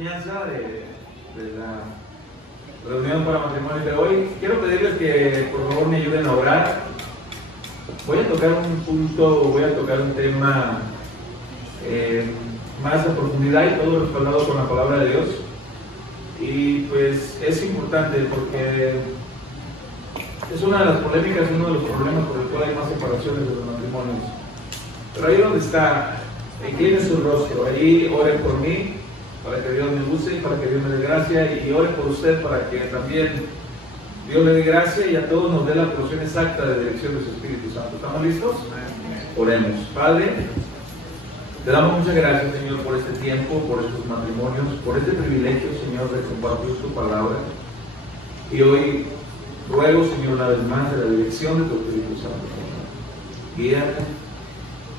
enseñanza de la reunión para matrimonios de hoy. Quiero pedirles que por favor me ayuden a orar. Voy a tocar un punto, voy a tocar un tema más a profundidad y todo respaldado con la palabra de Dios. Y pues es importante porque es una de las polémicas, uno de los problemas por el cual hay más separaciones de los matrimonios. Pero ahí donde está, incline su rostro, ahí oren por mí, para que Dios me use y para que Dios me dé gracia, y oren por usted para que también Dios le dé gracia y a todos nos dé la porción exacta de dirección de su Espíritu Santo. ¿Estamos listos? Oremos. Padre, te damos muchas gracias, Señor, por este tiempo, por estos matrimonios, por este privilegio, Señor, de compartir tu palabra. Y hoy ruego, Señor, una vez más de la dirección de tu Espíritu Santo, Señor. Guíame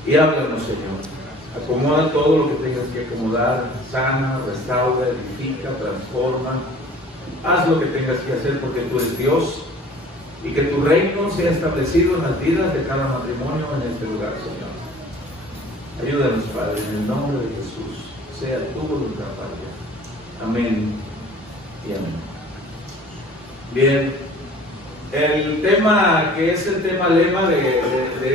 y háblanos, Señor. Acomoda todo lo que tengas que acomodar, sana, restaura, edifica, transforma. Haz lo que tengas que hacer porque tú eres Dios y que tu reino sea establecido en las vidas de cada matrimonio en este lugar, Señor. Ayúdanos, Padre, en el nombre de Jesús. Sea tu voluntad, Padre. Amén y amén. Bien, el tema que es el tema lema de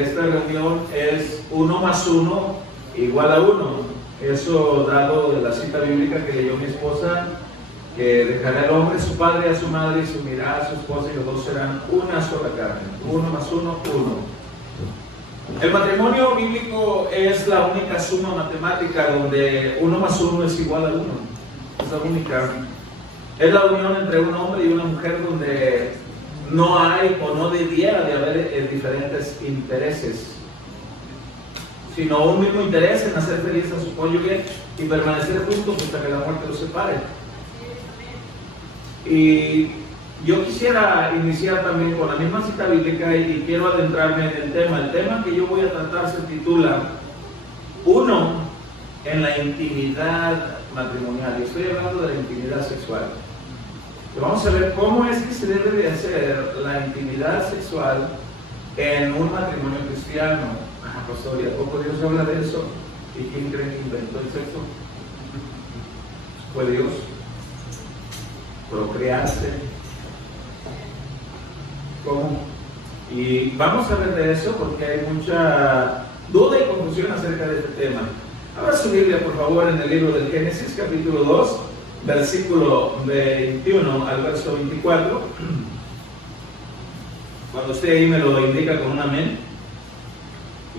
esta reunión es 1 más 1 igual a 1. Eso dado de la cita bíblica que leyó mi esposa, que dejará el hombre a su padre y a su madre y se unirá a su esposa y los dos serán una sola carne. 1 más 1, 1. El matrimonio bíblico es la única suma matemática donde 1 más 1 es igual a 1. Es la única. Es la unión entre un hombre y una mujer donde no hay o no debiera de haber diferentes intereses, sino un mismo interés en hacer feliz a su cónyuge y permanecer juntos hasta que la muerte los separe. Y yo quisiera iniciar también con la misma cita bíblica y quiero adentrarme en el tema. El tema que yo voy a tratar se titula 1 en la intimidad matrimonial. Y estoy hablando de la intimidad sexual. Y vamos a ver cómo es que se debe de hacer la intimidad sexual en un matrimonio cristiano. Pastor, ¿y a poco Dios habla de eso? ¿Y quién cree que inventó el sexo? ¿Fue Dios? ¿Procrearse? ¿Cómo? Y vamos a ver de eso porque hay mucha duda y confusión acerca de este tema. Abra su Biblia, por favor, en el libro del Génesis, capítulo 2, versículo 21 al verso 24. Cuando usted ahí me lo indica con un amén.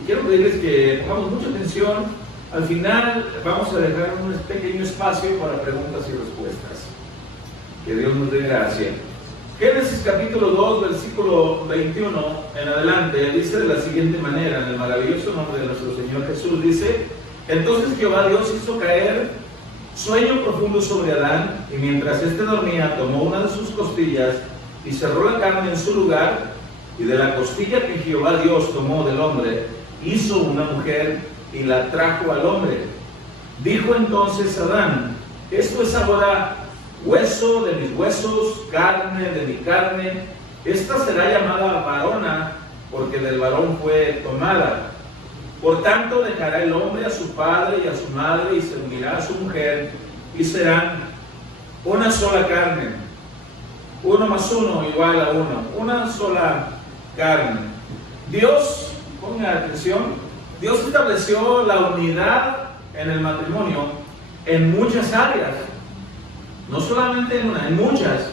Y quiero pedirles que pongamos mucha atención. Al final vamos a dejar un pequeño espacio para preguntas y respuestas. Que Dios nos dé gracia. Génesis capítulo 2, versículo 21 en adelante, dice de la siguiente manera, en el maravilloso nombre de nuestro Señor Jesús, dice: entonces Jehová Dios hizo caer sueño profundo sobre Adán, y mientras éste dormía, tomó una de sus costillas y cerró la carne en su lugar, y de la costilla que Jehová Dios tomó del hombre, hizo una mujer y la trajo al hombre. Dijo entonces Adán: esto es ahora hueso de mis huesos, carne de mi carne. Esta será llamada varona, porque del varón fue tomada. Por tanto dejará el hombre a su padre y a su madre y se unirá a su mujer, y serán una sola carne. 1 más 1 igual a 1. Una sola carne. Dios, pongan atención, Dios estableció la unidad en el matrimonio en muchas áreas. No solamente en una, en muchas.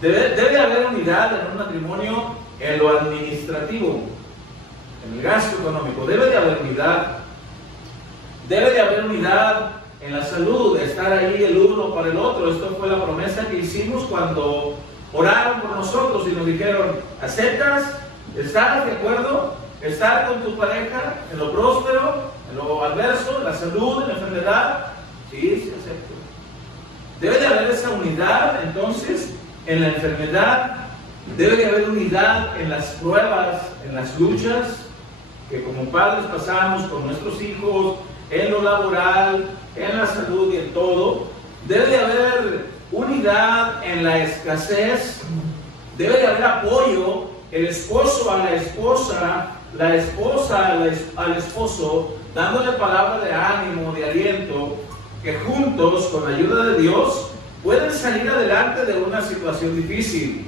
Debe haber unidad en un matrimonio en lo administrativo, en el gasto económico. Debe de haber unidad. Debe de haber unidad en la salud, estar ahí el uno para el otro. Esto fue la promesa que hicimos cuando oraron por nosotros y nos dijeron: ¿aceptas? ¿Estás de acuerdo? ¿Estar con tu pareja en lo próspero, en lo adverso, en la salud, en la enfermedad? Sí, sí acepto. Debe de haber esa unidad, entonces, en la enfermedad. Debe de haber unidad en las pruebas, en las luchas que como padres pasamos con nuestros hijos, en lo laboral, en la salud y en todo. Debe de haber unidad en la escasez. Debe de haber apoyo, el esposo a la esposa, la esposa al esposo, dándole palabra de ánimo, de aliento. que juntos, con la ayuda de Dios, pueden salir adelante de una situación difícil.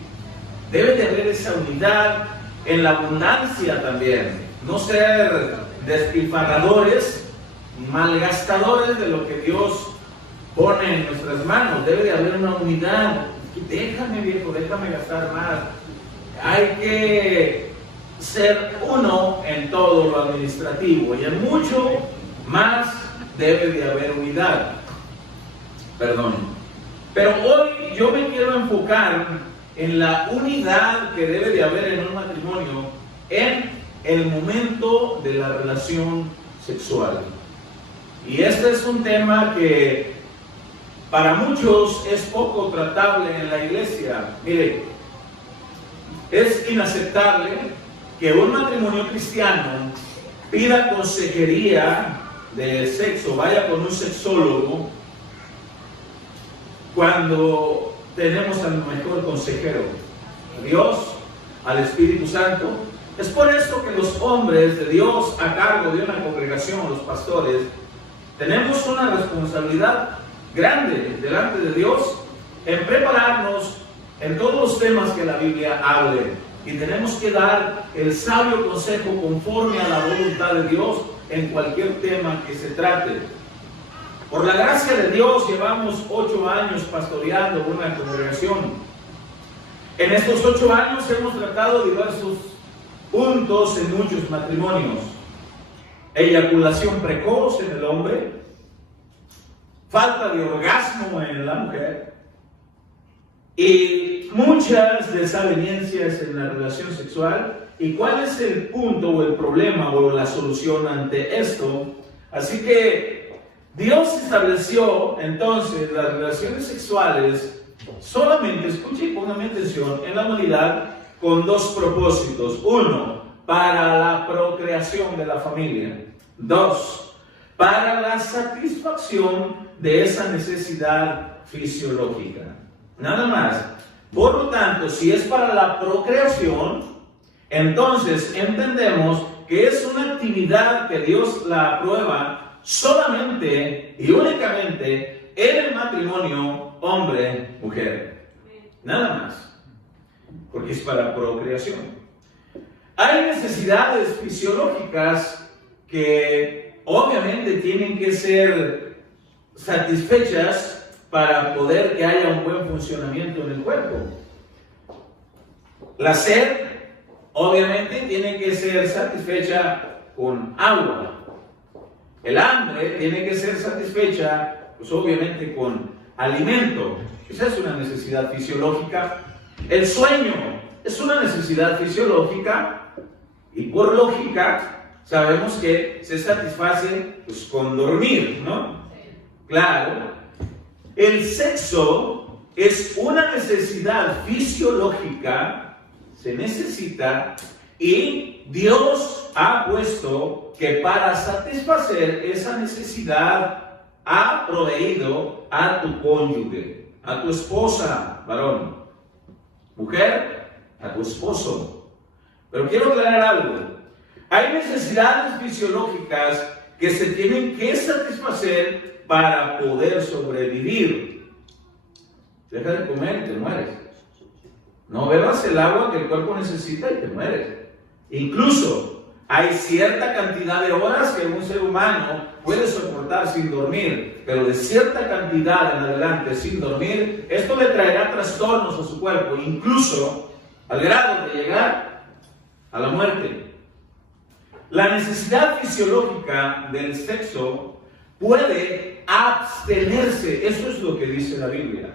Debe de haber esa unidad en la abundancia también. No ser despilfarradores, malgastadores de lo que Dios pone en nuestras manos. Debe de haber una unidad. Déjame, viejo, déjame gastar más. Hay que ser uno en todo lo administrativo, y en mucho más debe de haber unidad. Pero hoy yo me quiero enfocar en la unidad que debe de haber en un matrimonio en el momento de la relación sexual. Y este es un tema que para muchos es poco tratable en la iglesia. Mire, es inaceptable que un matrimonio cristiano pida consejería de sexo, vaya con un sexólogo, cuando tenemos al mejor consejero, a Dios, al Espíritu Santo. Es por esto que los hombres de Dios a cargo de una congregación, los pastores, tenemos una responsabilidad grande delante de Dios en prepararnos en todos los temas que la Biblia hable, y tenemos que dar el sabio consejo conforme a la voluntad de Dios en cualquier tema que se trate. Por la gracia de Dios llevamos 8 años pastoreando una congregación. En estos 8 años hemos tratado diversos puntos en muchos matrimonios: eyaculación precoz en el hombre, falta de orgasmo en la mujer y muchas desavenencias en la relación sexual. ¿Y cuál es el punto o el problema o la solución ante esto? Así que Dios estableció entonces las relaciones sexuales solamente, escuche y póngame atención, en la humanidad con 2 propósitos. 1, para la procreación de la familia. 2, para la satisfacción de esa necesidad fisiológica. Nada más. Por lo tanto, si es para la procreación, entonces entendemos que es una actividad que Dios la aprueba solamente y únicamente en el matrimonio hombre-mujer. Nada más. Porque es para procreación. Hay necesidades fisiológicas que obviamente tienen que ser satisfechas para poder que haya un buen funcionamiento en el cuerpo. La sed obviamente tiene que ser satisfecha con agua. El hambre tiene que ser satisfecha, pues obviamente, con alimento. Esa es una necesidad fisiológica. El sueño es una necesidad fisiológica, y por lógica sabemos que se satisface pues con dormir, ¿no? Claro. El sexo es una necesidad fisiológica, se necesita, y Dios ha puesto que para satisfacer esa necesidad ha proveído a tu cónyuge, a tu esposa, varón, mujer, a tu esposo. Pero quiero aclarar algo. Hay necesidades fisiológicas que se tienen que satisfacer para poder sobrevivir. Deja de comer y te mueres. No bebas el agua que el cuerpo necesita y te mueres. Incluso hay cierta cantidad de horas que un ser humano puede soportar sin dormir, pero de cierta cantidad en adelante sin dormir, esto le traerá trastornos a su cuerpo, incluso al grado de llegar a la muerte. La necesidad fisiológica del sexo puede abstenerse, eso es lo que dice la Biblia.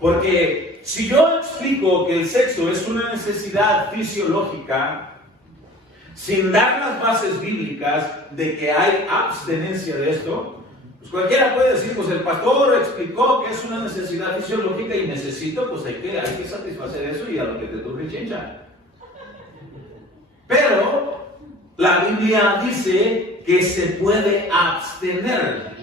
Porque si yo explico que el sexo es una necesidad fisiológica, sin dar las bases bíblicas de que hay abstenencia de esto, pues cualquiera puede decir, pues el pastor explicó que es una necesidad fisiológica y necesito, pues hay que satisfacer eso y a lo que te toque chincha. Pero la Biblia dice que se puede abstener.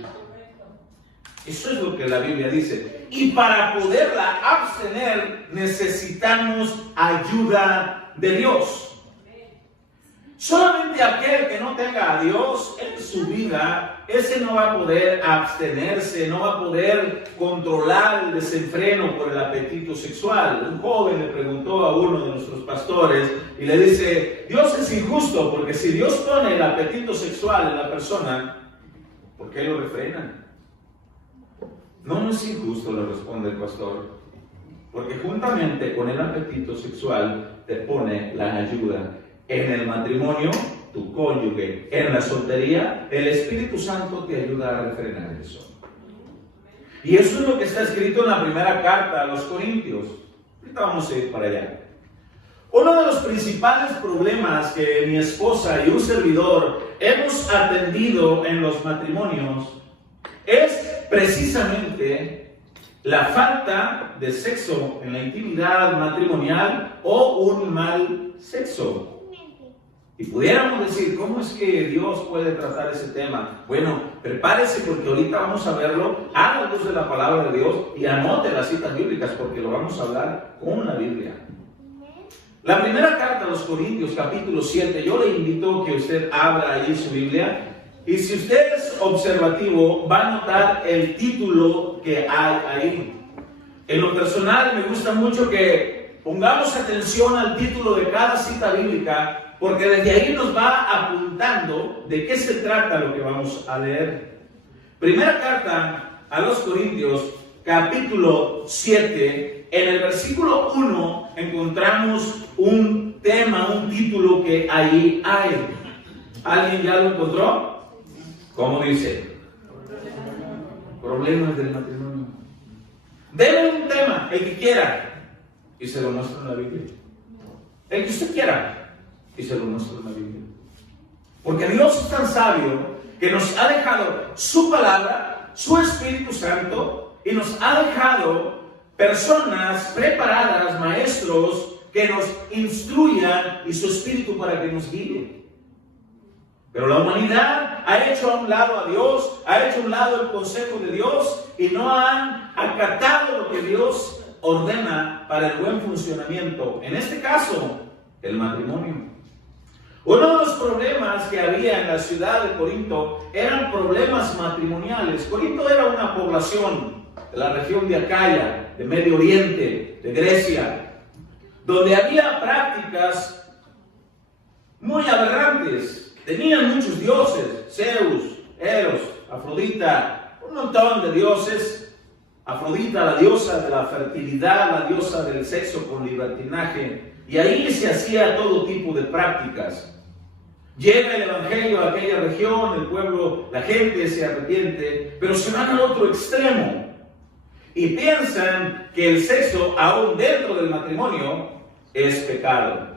Eso es lo que la Biblia dice. Y para poderla abstener necesitamos ayuda de Dios. Solamente aquel que no tenga a Dios en su vida, ese no va a poder abstenerse, no va a poder controlar el desenfreno por el apetito sexual. Un joven le preguntó a uno de nuestros pastores y le dice: Dios es injusto, porque si Dios pone el apetito sexual en la persona, ¿por qué lo refrena? No, no es injusto, le responde el pastor, porque juntamente con el apetito sexual te pone la ayuda. En el matrimonio, tu cónyuge; en la soltería, el Espíritu Santo te ayuda a refrenar eso. Y eso es lo que está escrito en la primera carta a los Corintios. Ahorita vamos a ir para allá. Uno de los principales problemas que mi esposa y un servidor hemos atendido en los matrimonios es precisamente la falta de sexo en la intimidad matrimonial o un mal sexo. Y pudiéramos decir, ¿cómo es que Dios puede tratar ese tema? Bueno, prepárese, porque ahorita vamos a verlo a la luz de la palabra de Dios, y anote las citas bíblicas porque lo vamos a hablar con la Biblia. La primera carta a los Corintios, capítulo 7, yo le invito a que usted abra ahí su Biblia, y si usted es observativo va a notar el título que hay ahí. En lo personal me gusta mucho que pongamos atención al título de cada cita bíblica, porque desde ahí nos va apuntando de qué se trata lo que vamos a leer. Primera carta a los Corintios, capítulo 7, en el versículo 1 encontramos un tema, un título que ahí hay. ¿Alguien ya lo encontró? ¿Cómo dice? Problemas del matrimonio. Deme un tema, el que quiera, y se lo muestro en la Biblia. El que usted quiera, y se lo muestro en la Biblia. Porque Dios es tan sabio que nos ha dejado su palabra, su Espíritu Santo, y nos ha dejado personas preparadas, maestros, que nos instruyan, y su Espíritu para que nos guíe. Pero la humanidad ha hecho a un lado a Dios, ha hecho a un lado el consejo de Dios, y no han acatado lo que Dios ordena para el buen funcionamiento. En este caso, el matrimonio. Uno de los problemas que había en la ciudad de Corinto eran problemas matrimoniales. Corinto era una población de la región de Acaya, de Medio Oriente, de Grecia, donde había prácticas muy aberrantes. Tenían muchos dioses: Zeus, Eros, Afrodita, un montón de dioses. Afrodita, la diosa de la fertilidad, la diosa del sexo con libertinaje. Y ahí se hacía todo tipo de prácticas. Llega el evangelio a aquella región, el pueblo, la gente se arrepiente, pero se van al otro extremo y piensan que el sexo, aún dentro del matrimonio, es pecado.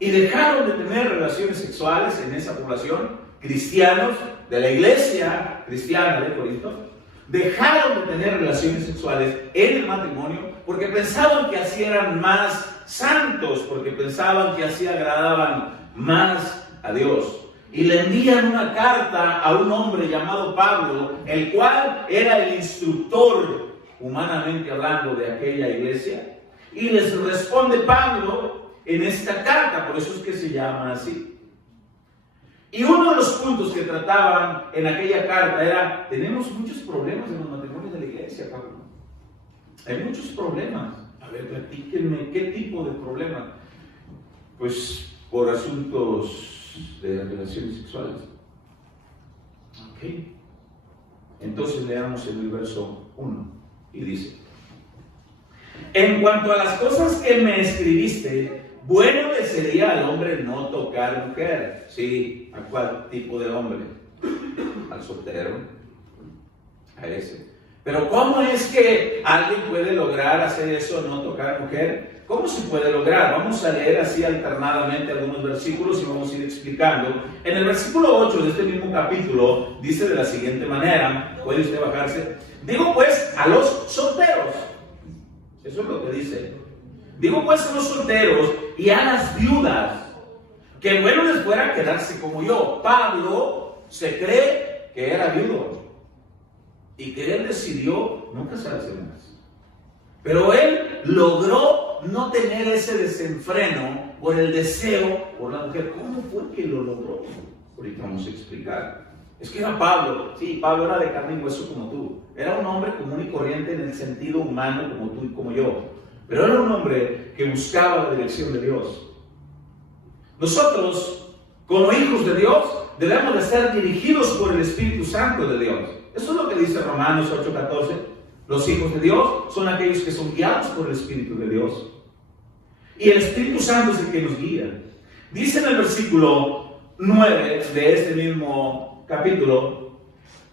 Y dejaron de tener relaciones sexuales en esa población. Cristianos de la iglesia cristiana de Corinto dejaron de tener relaciones sexuales en el matrimonio porque pensaban que así eran más santos, porque pensaban que así agradaban más a Dios. Y le envían una carta a un hombre llamado Pablo, el cual era el instructor, humanamente hablando, de aquella iglesia. Y les responde Pablo en esta carta, por eso es que se llama así. Y uno de los puntos que trataban en aquella carta era: tenemos muchos problemas en los matrimonios de la iglesia, Pablo. Hay muchos problemas. A ver, platíquenme, ¿qué tipo de problemas? Pues por asuntos de relaciones sexuales. Ok. Entonces leamos en el verso 1 y dice: en cuanto a las cosas que me escribiste, bueno le sería al hombre no tocar mujer. Sí, ¿a cuál tipo de hombre? Al soltero, a ese. Pero ¿cómo es que alguien puede lograr hacer eso, no tocar mujer? ¿Cómo se puede lograr? Vamos a leer así alternadamente algunos versículos y vamos a ir explicando. En el versículo 8 de este mismo capítulo dice de la siguiente manera, puede usted bajarse: digo pues a los solteros. Eso es lo que dice. Digo pues a los solteros y a las viudas, que bueno les fuera quedarse como yo. Pablo se cree que era viudo y que él decidió no casarse más. Pero él logró no tener ese desenfreno por el deseo por la mujer. ¿Cómo fue que lo logró? Ahorita vamos a explicar. Es que era Pablo. Sí, Pablo era de carne y hueso como tú. Era un hombre común y corriente en el sentido humano como tú y como yo. Pero era un hombre que buscaba la dirección de Dios. Nosotros, como hijos de Dios, debemos de ser dirigidos por el Espíritu Santo de Dios. Eso es lo que dice Romanos 8:14. Los hijos de Dios son aquellos que son guiados por el Espíritu de Dios. Y el Espíritu Santo es el que nos guía. Dice en el versículo 9 de este mismo capítulo: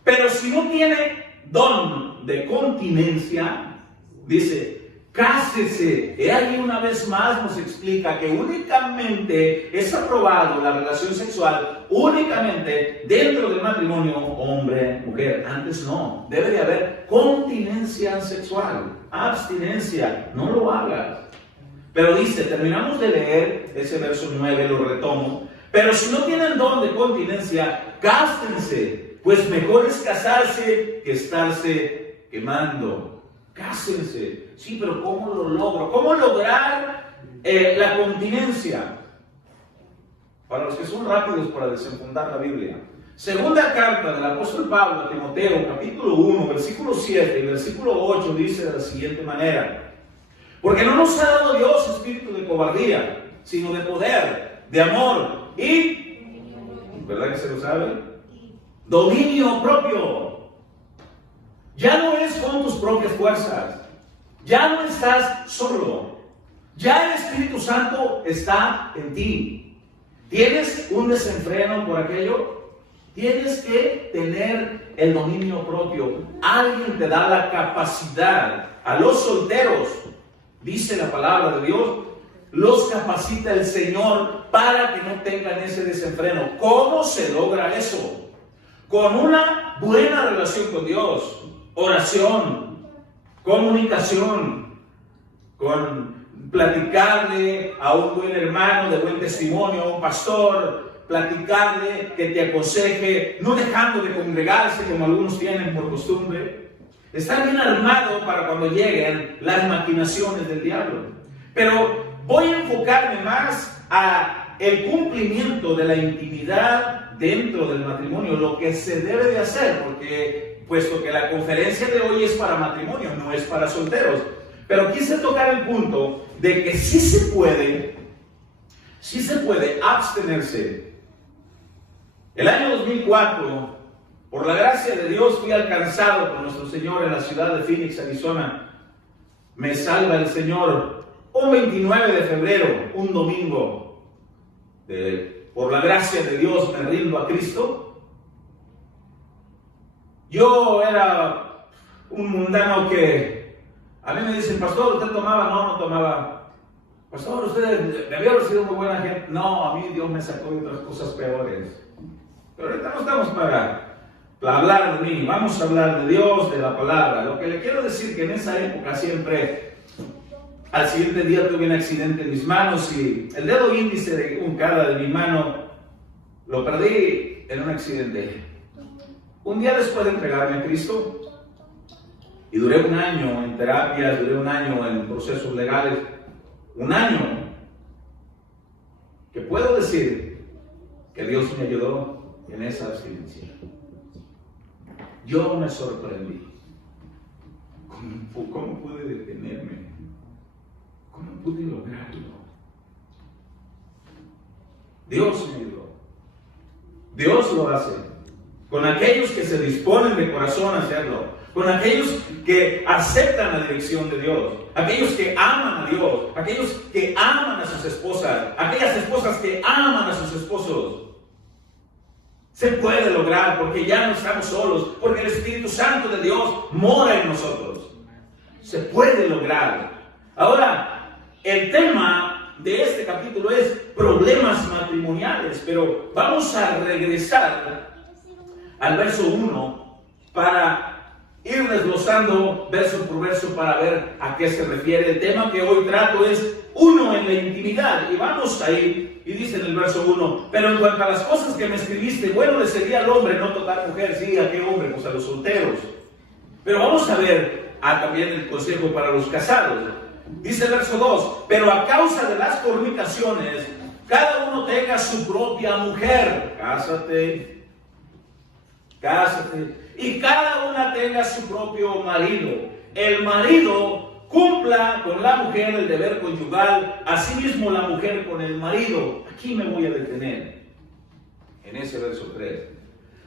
pero si no tiene don de continencia, dice, cásese. He ahí una vez más nos explica que únicamente es aprobado la relación sexual únicamente dentro del matrimonio hombre-mujer. Antes no. Debe de haber continencia sexual, abstinencia. No lo hagas. Pero dice, terminamos de leer ese verso 9, lo retomo. Pero si no tienen don de continencia, cásense, pues mejor es casarse que estarse quemando. Cásense. Sí, pero ¿cómo lo logro? ¿Cómo lograr la continencia? Para los que son rápidos para desenfundar la Biblia. Segunda carta del apóstol Pablo a Timoteo, capítulo 1, versículo 7 y versículo 8, dice de la siguiente manera: porque no nos ha dado Dios espíritu de cobardía, sino de poder, de amor y, ¿verdad que se lo sabe? Dominio propio. Ya no es con tus propias fuerzas. Ya no estás solo. Ya el Espíritu Santo está en ti. ¿Tienes un desenfreno por aquello? Tienes que tener el dominio propio. Alguien te da la capacidad. A los solteros, dice la palabra de Dios, los capacita el Señor para que no tengan ese desenfreno. ¿Cómo se logra eso? Con una buena relación con Dios. Oración, comunicación, con platicarle a un buen hermano de buen testimonio, a un pastor, platicarle que te aconseje, no dejando de congregarse como algunos tienen por costumbre. Estar bien armado para cuando lleguen las maquinaciones del diablo. Pero voy a enfocarme más a el cumplimiento de la intimidad dentro del matrimonio, lo que se debe de hacer, porque puesto que la conferencia de hoy es para matrimonio, no es para solteros. Pero quise tocar el punto de que sí se puede abstenerse. El año 2004, por la gracia de Dios, fui alcanzado por nuestro Señor en la ciudad de Phoenix, Arizona. Me salva el Señor un 29 de febrero, un domingo. Por la gracia de Dios me rindo a Cristo. Yo era un mundano que a mí me dicen, pastor, ¿usted tomaba? No, no tomaba. Pastor, usted debió haber sido muy buena gente. No, a mí Dios me sacó de otras cosas peores. Pero ahorita no estamos para hablar de mí. Vamos a hablar de Dios, de la palabra. Lo que le quiero decir que en esa época siempre, al siguiente día tuve un accidente en mis manos y el dedo índice de un cada de mi mano lo perdí en un accidente. Un día después de entregarme a Cristo, y duré un año en terapias, duré un año en procesos legales, un año, que puedo decir que Dios me ayudó en esa abstinencia. Yo me sorprendí. ¿Cómo pude detenerme? ¿Cómo pude lograrlo? Dios me ayudó. Dios lo hace. Con aquellos que se disponen de corazón a hacerlo, con aquellos que aceptan la dirección de Dios, aquellos que aman a Dios, aquellos que aman a sus esposas, aquellas esposas que aman a sus esposos. Se puede lograr porque ya no estamos solos, porque el Espíritu Santo de Dios mora en nosotros. Se puede lograr. Ahora, el tema de este capítulo es problemas matrimoniales, pero vamos a regresar al verso 1 para ir desglosando verso por verso para ver a qué se refiere. El tema que hoy trato es uno en la intimidad, y vamos ahí, y dice en el verso 1, pero en cuanto a las cosas que me escribiste, bueno le sería al hombre no tocar mujer. Sí, ¿a qué hombre? Pues a los solteros. Pero vamos a ver también el consejo para los casados. Dice el verso 2, pero a causa de las fornicaciones, cada uno tenga su propia mujer. Cásate. Y cada una tenga su propio marido. El marido cumpla con la mujer el deber conyugal, asimismo la mujer con el marido. Aquí me voy a detener, en ese verso 3.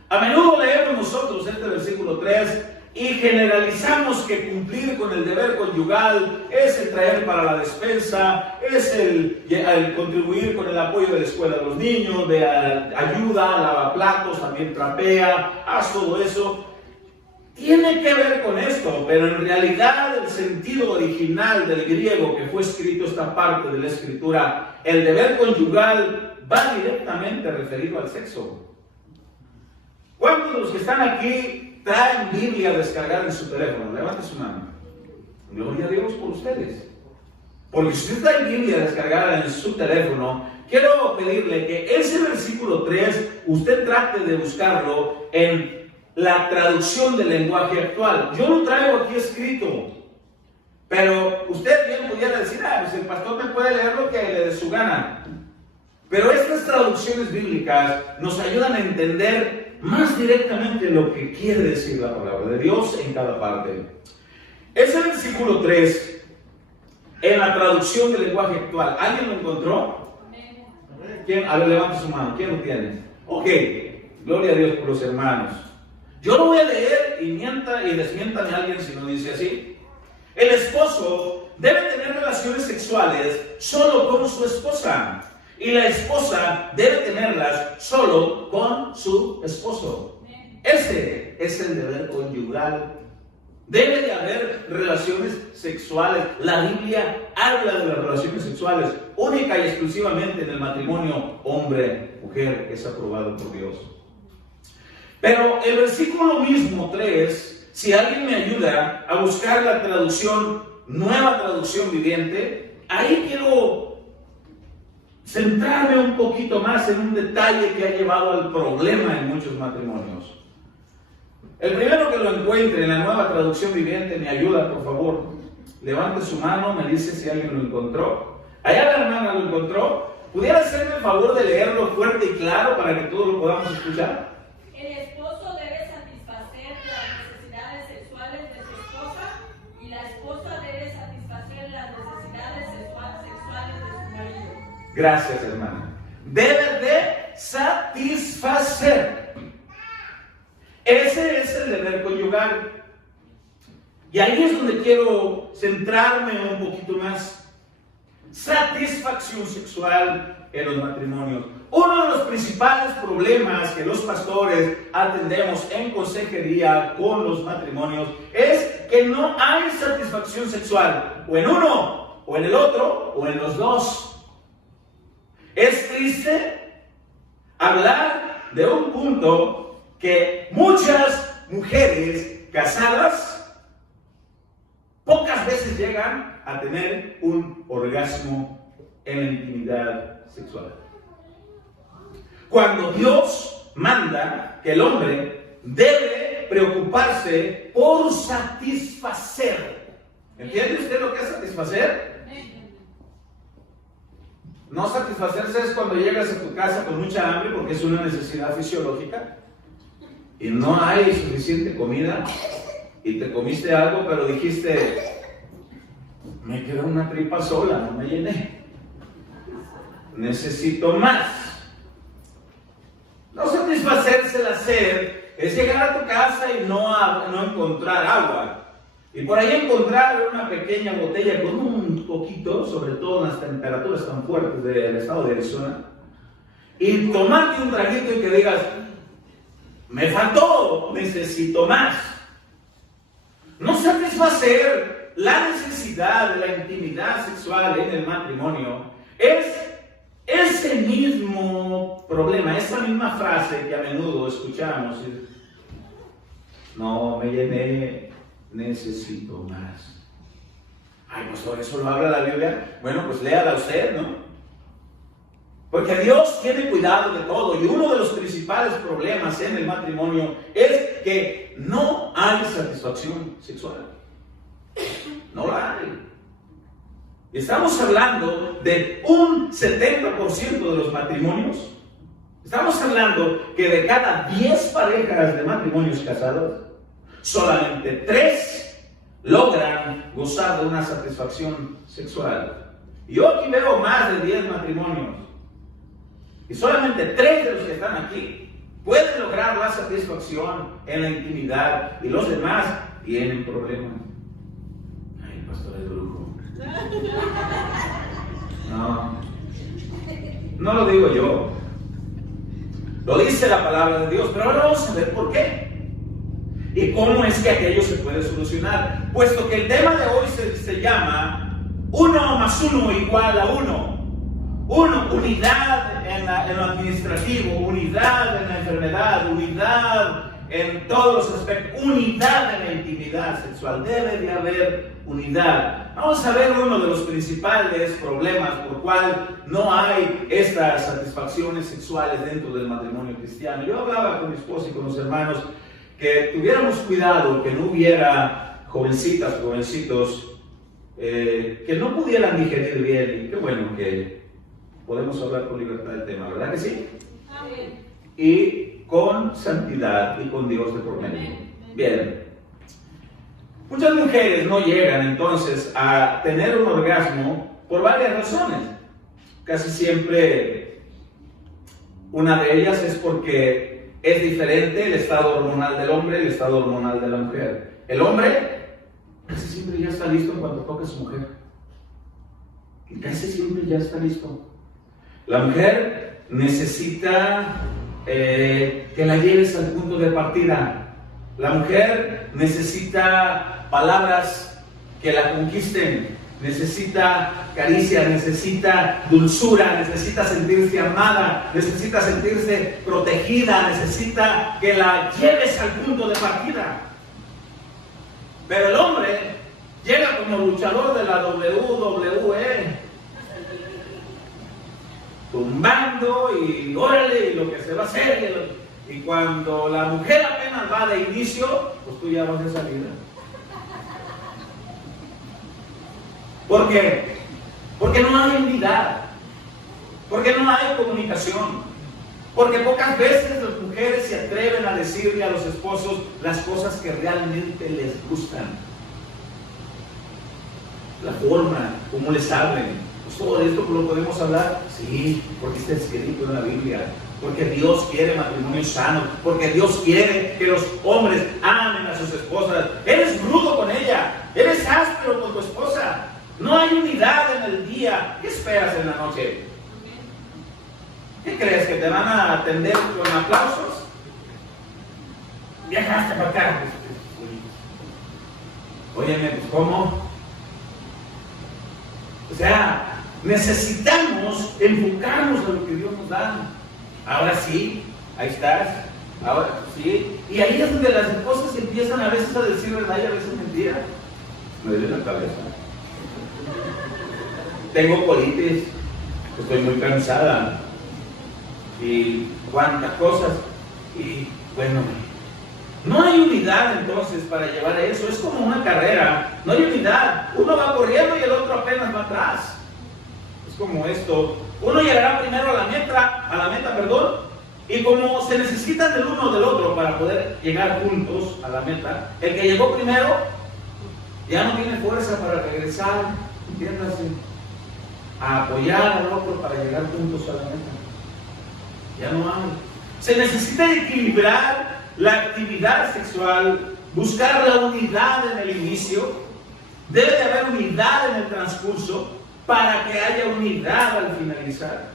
A menudo leemos nosotros este versículo 3 y generalizamos que cumplir con el deber conyugal es el traer para la despensa, es el contribuir con el apoyo de la escuela de los niños, de ayuda, lavaplatos, también trapea, haz todo eso. Tiene que ver con esto, pero en realidad el sentido original del griego que fue escrito esta parte de la escritura, el deber conyugal va directamente referido al sexo. ¿Cuántos de los que están aquí traen Biblia a descargar en su teléfono? Levante su mano. Gloria a Dios por ustedes. Porque si usted trae Biblia descargada en su teléfono, quiero pedirle que ese versículo 3, usted trate de buscarlo en la traducción del lenguaje actual. Yo lo traigo aquí escrito, pero usted bien pudiera decir, pues el pastor me puede leer lo que le dé su gana. Pero estas traducciones bíblicas nos ayudan a entender más directamente lo que quiere decir la palabra de Dios en cada parte. Ese versículo 3, en la traducción del lenguaje actual, ¿alguien lo encontró? ¿Quién? A ver, levante su mano. ¿Quién lo tiene? Ok, gloria a Dios por los hermanos. Yo lo voy a leer y desmiéntame a alguien si no dice así. El esposo debe tener relaciones sexuales solo con su esposa. Y la esposa debe tenerlas solo con su esposo. Ese es el deber conyugal. Debe de haber relaciones sexuales. La Biblia habla de las relaciones sexuales única y exclusivamente en el matrimonio hombre-mujer, que es aprobado por Dios. Pero el versículo mismo 3, si alguien me ayuda a buscar la traducción, nueva traducción viviente, ahí quiero centrarme un poquito más en un detalle que ha llevado al problema en muchos matrimonios. El primero que lo encuentre en la nueva traducción viviente, me ayuda, por favor. Levante su mano, me dice si alguien lo encontró. Allá la hermana lo encontró. ¿Pudiera hacerme el favor de leerlo fuerte y claro para que todos lo podamos escuchar? El esposo debe satisfacer las necesidades sexuales de su esposa y la esposa debe satisfacer las necesidades sexuales de su marido. Gracias, hermana. Debe de satisfacer. Ese es el deber conyugal. Y ahí es donde quiero centrarme un poquito más. Satisfacción sexual en los matrimonios. Uno de los principales problemas que los pastores atendemos en consejería con los matrimonios es que no hay satisfacción sexual, o en uno, o en el otro, o en los dos. Es triste hablar de un punto que muchas mujeres casadas pocas veces llegan a tener un orgasmo en la intimidad sexual. Cuando Dios manda que el hombre debe preocuparse por satisfacer. ¿Entiende usted lo que es satisfacer? No satisfacerse es cuando llegas a tu casa con mucha hambre porque es una necesidad fisiológica y no hay suficiente comida y te comiste algo pero dijiste, me queda una tripa sola, no me llené, necesito más. No satisfacerse la sed es llegar a tu casa y no encontrar agua. Y por ahí encontrar una pequeña botella con un poquito, sobre todo en las temperaturas tan fuertes del estado de Arizona, y tomarte un traguito y que digas, me faltó, necesito más. No satisfacer la necesidad de la intimidad sexual en el matrimonio es ese mismo problema, esa misma frase que a menudo escuchamos. No me llené, necesito más. Ay, pastor, ¿eso lo habla la Biblia? Bueno, pues léala usted, ¿no? Porque Dios tiene cuidado de todo y uno de los principales problemas en el matrimonio es que no hay satisfacción sexual. No la hay. Estamos hablando de un 70% de los matrimonios. Estamos hablando que de cada 10 parejas de matrimonios casados, solamente 3 logran gozar de una satisfacción sexual. Yo aquí veo más de 10 matrimonios. Y solamente 3 de los que están aquí pueden lograr la satisfacción en la intimidad. Y los demás tienen problemas. Ay, pastor, es brujo. No lo digo yo. Lo dice la palabra de Dios. Pero ahora vamos a ver por qué. Y cómo es que aquello se puede solucionar. Puesto que el tema de hoy se llama 1 más 1 igual a 1. Unidad en lo administrativo, unidad en la enfermedad, unidad en todos los aspectos, unidad en la intimidad sexual. Debe de haber unidad. Vamos a ver uno de los principales problemas por cual no hay estas satisfacciones sexuales dentro del matrimonio cristiano. Yo hablaba con mi esposa y con los hermanos que tuviéramos cuidado, que no hubiera jovencitas, jovencitos que no pudieran digerir bien. Y qué bueno que podemos hablar con libertad del tema, ¿verdad que sí? Amén. Y con santidad y con Dios de por medio. Bien. Muchas mujeres no llegan entonces a tener un orgasmo por varias razones. Casi siempre una de ellas es porque es diferente el estado hormonal del hombre y el estado hormonal de la mujer. El hombre casi siempre ya está listo cuando toca a su mujer. Y casi siempre ya está listo. La mujer necesita que la lleves al punto de partida. La mujer necesita palabras que la conquisten, necesita caricia, necesita dulzura, necesita sentirse amada, necesita sentirse protegida, necesita que la lleves al punto de partida. Pero el hombre llega como luchador de la WWE, tumbando y órale, y lo que se va a hacer. Y cuando la mujer apenas va de inicio, pues tú ya vas de salida. ¿Por qué? Porque no hay unidad, porque no hay comunicación, porque pocas veces las mujeres se atreven a decirle a los esposos las cosas que realmente les gustan. La forma, cómo les hablen. Pues todo esto lo podemos hablar, sí, porque está escrito en la Biblia. Porque Dios quiere matrimonio sano, porque Dios quiere que los hombres amen a sus esposas. Eres rudo con ella, eres áspero con tu esposa. No hay unidad en el día. ¿Qué esperas en la noche? ¿Qué crees? ¿Que te van a atender con aplausos? Viajaste para acá. Óyeme, pues ¿cómo? O sea, necesitamos enfocarnos en lo que Dios nos da. Ahora sí, ahí estás, ahora sí. Y ahí es donde las esposas empiezan a veces a decir verdad y a veces mentira. Me duele la cabeza. Tengo colitis, estoy muy cansada. Y cuántas cosas. Y bueno, no hay unidad entonces para llevar eso. Es como una carrera, no hay unidad. Uno va corriendo y el otro apenas va atrás. Es como esto. Uno llegará primero a la meta, y como se necesitan del uno del otro para poder llegar juntos a la meta, el que llegó primero ya no tiene fuerza para regresar, entiéndase, a apoyar al otro para llegar juntos a la meta. Ya no hay. Se necesita equilibrar la actividad sexual, buscar la unidad en el inicio, debe de haber unidad en el transcurso, para que haya unidad al finalizar.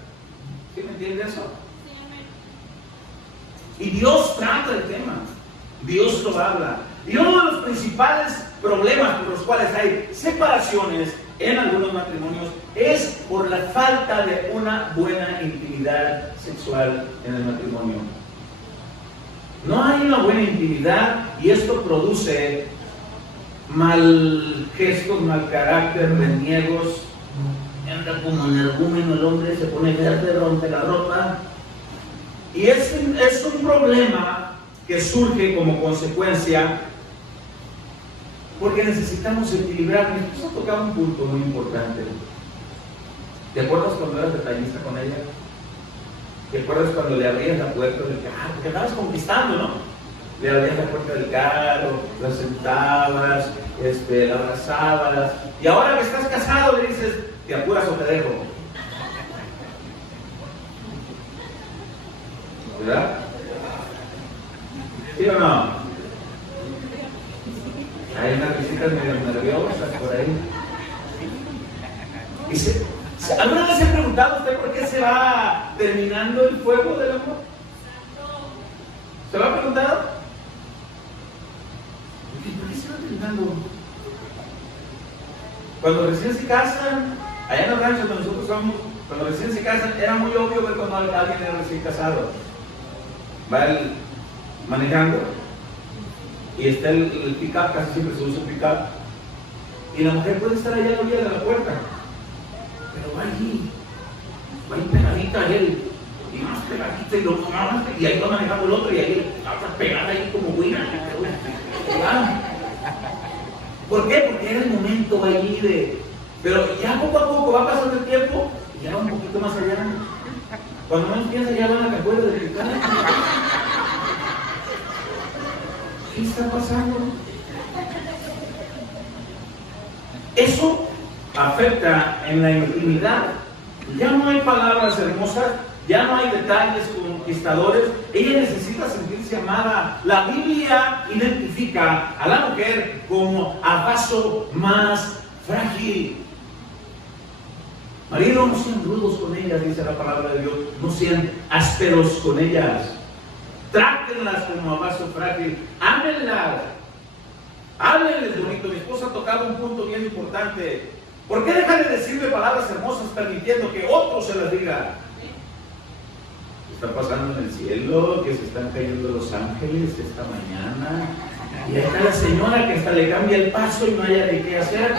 ¿Sí me entiende eso? Y Dios trata el tema, Dios lo habla. Y uno de los principales problemas por los cuales hay separaciones en algunos matrimonios es por la falta de una buena intimidad sexual en el matrimonio. No hay una buena intimidad y esto produce mal gestos, mal carácter, reniegos. Anda como energúmeno el hombre, se pone verde, rompe la ropa. Y es un problema que surge como consecuencia Porque necesitamos equilibrar. Mi esposa tocaba un punto muy importante. ¿Te acuerdas cuando eras detallista con ella? ¿Te acuerdas cuando le abrías la puerta del carro? Porque andabas conquistando, ¿no? Le abrías la puerta del carro, la sentabas, la abrazabas. Y ahora que estás casado le dices, ¿te apuras o te dejo? ¿Verdad? ¿Sí o no? Hay unas visitas medio nerviosas por ahí. ¿Alguna vez se ha preguntado usted por qué se va terminando el fuego del amor? ¿Se lo ha preguntado? ¿Por qué se va terminando? Cuando recién se casan, allá en los ranchos donde nosotros somos, cuando recién se casan, era muy obvio ver cuando alguien era recién casado. Va él manejando y está el pick-up, casi siempre se usa el pick-up, y la mujer puede estar allá a la orilla de la puerta, pero va ahí pegadita a él, y más pegadita, y luego más, y ahí va manejando el otro, y ahí está pegada ahí como buena. ¿Por qué? Porque era el momento ahí de... Pero ya poco a poco va pasando el tiempo, y ya va un poquito más allá. Cuando menos piensa, ya van a la cajuela de picar. ¿Qué está pasando? Eso afecta en la intimidad. Ya no hay palabras hermosas, ya no hay detalles conquistadores. Ella necesita sentirse amada. La Biblia identifica a la mujer como a vaso más frágil. Marido, no sean rudos con ellas, dice la palabra de Dios. No sean ásperos con ellas. Trátenlas como a vaso frágil. Ámenlas. Háblenles bonito. Mi esposa ha tocado un punto bien importante. ¿Por qué dejar de decirle palabras hermosas permitiendo que otros se las digan? Está pasando en el cielo, que se están cayendo los ángeles esta mañana. Y ahí está la señora que hasta le cambia el paso y no haya de qué hacer.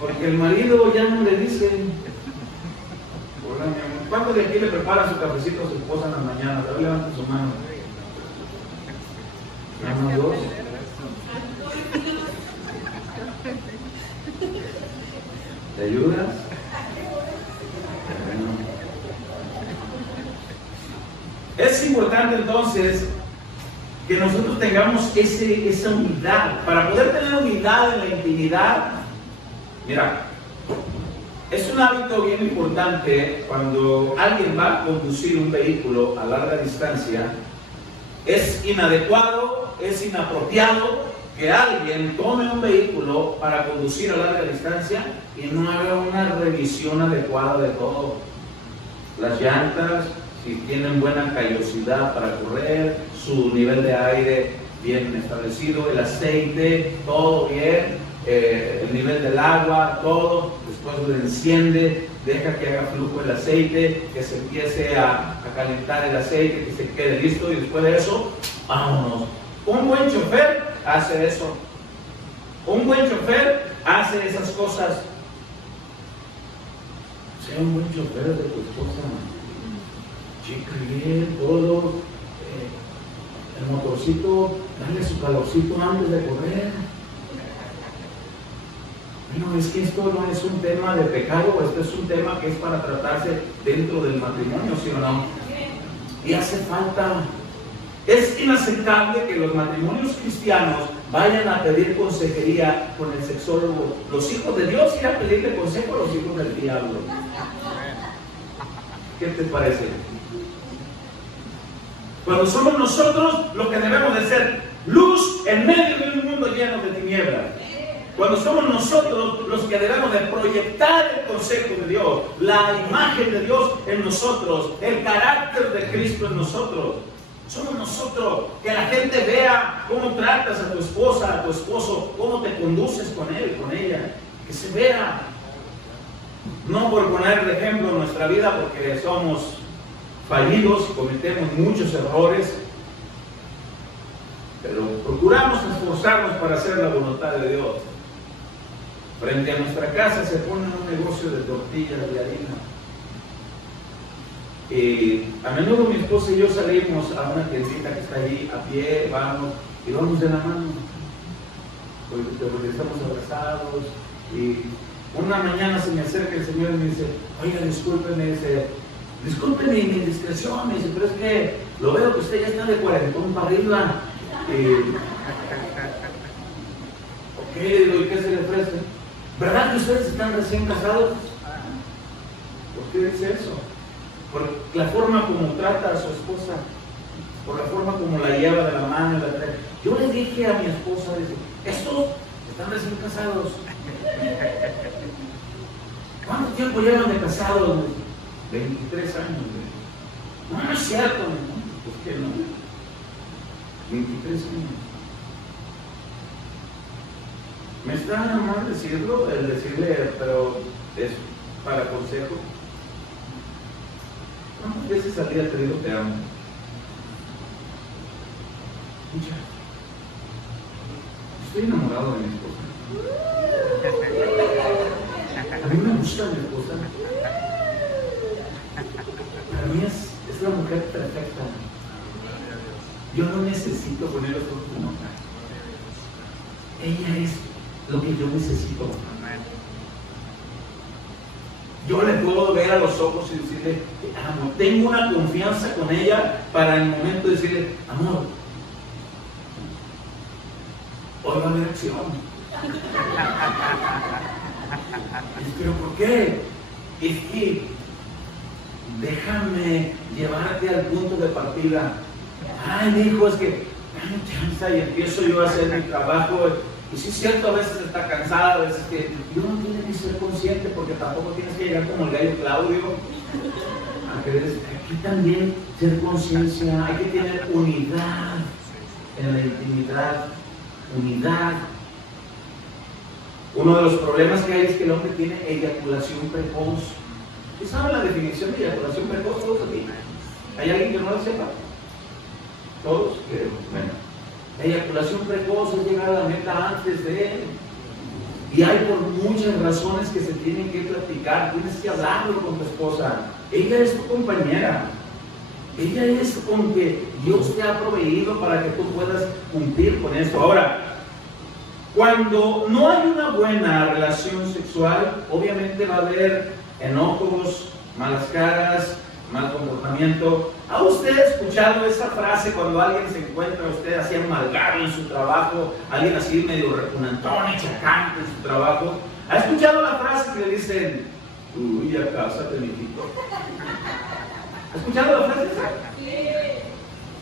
Porque el marido ya no le dice. Hola, mi amor. ¿Cuántos de aquí le preparan su cafecito a su esposa en la mañana? Levanten su mano. ¿Uno, dos? ¿Te ayudas? Es importante entonces que nosotros tengamos esa humildad. Para poder tener humildad en la intimidad, mira, es un hábito bien importante cuando alguien va a conducir un vehículo a larga distancia. Es inadecuado, es inapropiado que alguien tome un vehículo para conducir a larga distancia y no haga una revisión adecuada de todo. Las llantas, si tienen buena callosidad para correr, su nivel de aire bien establecido, el aceite, todo bien, el nivel del agua, todo. Después lo enciende, deja que haga flujo el aceite, que se empiece a calentar el aceite, que se quede listo, y después de eso, vámonos. Un buen chofer hace eso. Un buen chofer hace esas cosas. Sea un buen chofer de tu esposa. Chica bien, todo. El motorcito, dale su calorcito antes de correr. No, es que esto no es un tema de pecado, esto es un tema que es para tratarse dentro del matrimonio, ¿sí o no? Y hace falta. Es inaceptable que los matrimonios cristianos vayan a pedir consejería con el sexólogo. Los hijos de Dios irán a pedirle consejo a los hijos del diablo. ¿Qué te parece? Cuando somos nosotros los que debemos de ser luz en medio de un mundo lleno de tinieblas. Cuando somos nosotros los que debemos de proyectar el consejo de Dios, la imagen de Dios en nosotros, el carácter de Cristo en nosotros. Somos nosotros, que la gente vea cómo tratas a tu esposa, a tu esposo, cómo te conduces con él, con ella. Que se vea. No por poner de ejemplo en nuestra vida, porque somos fallidos y cometemos muchos errores, pero procuramos esforzarnos para hacer la voluntad de Dios. Frente a nuestra casa se pone un negocio de tortillas de harina. A menudo mi esposa y yo salimos a una tiendita que está allí a pie, vamos y vamos de la mano. porque estamos abrazados. Y una mañana se me acerca el Señor y me dice, oiga, discúlpeme, discúlpeme mi indiscreción, me dice, pero es que lo veo que usted ya está de 40 para arriba. Ok, digo, ¿y qué se le ofrece? ¿Verdad que ustedes están recién casados? ¿Por qué dice eso? Por la forma como trata a su esposa, por la forma como la lleva de la mano y la trae. Yo le dije a mi esposa, estos están recién casados. ¿Cuánto tiempo llevan de casados? 23 años. No, no es cierto. ¿Por qué no? 23 años. Me está mal decirlo, el decirle, pero es para consejo. ¿Cuántas veces al día te digo te amo? Muchas. Estoy enamorado de mi esposa. A mí me gusta mi esposa. Para mí es la mujer perfecta. Yo no necesito poner los ojos en otra. Ella es lo que yo necesito. Yo le puedo ver a los ojos y decirle, te amo. Tengo una confianza con ella para el momento de decirle, amor, hoy va a haber acción. ¿Pero por qué? Es que déjame llevarte al punto de partida. Ay, mi hijo, es que dame chance y empiezo yo a hacer mi trabajo. Y sí es cierto, a veces está cansada, a veces que uno tiene que ser consciente porque tampoco tienes que llegar como el gallo Claudio. Aquí también ser conciencia, hay que tener unidad en la intimidad, unidad. Uno de los problemas que hay es que el hombre tiene eyaculación precoz. ¿Usted sabe la definición de eyaculación precoz? ¿Todos aquí? ¿Hay alguien que no la sepa? ¿Todos? Bueno. La eyaculación precoz es llegar a la meta antes de él. Y hay por muchas razones que se tienen que platicar. Tienes que hablarlo con tu esposa. Ella es tu compañera. Ella es con que Dios te ha proveído para que tú puedas cumplir con esto. Ahora, cuando no hay una buena relación sexual, obviamente va a haber enojos, malas caras, mal comportamiento. ¿Ha usted escuchado esa frase cuando alguien se encuentra usted así amargado en su trabajo, alguien así medio repugnantón y chacante en su trabajo? ¿Ha escuchado la frase que le dicen, uy, ya cásate, mijito? ¿Ha escuchado la frase?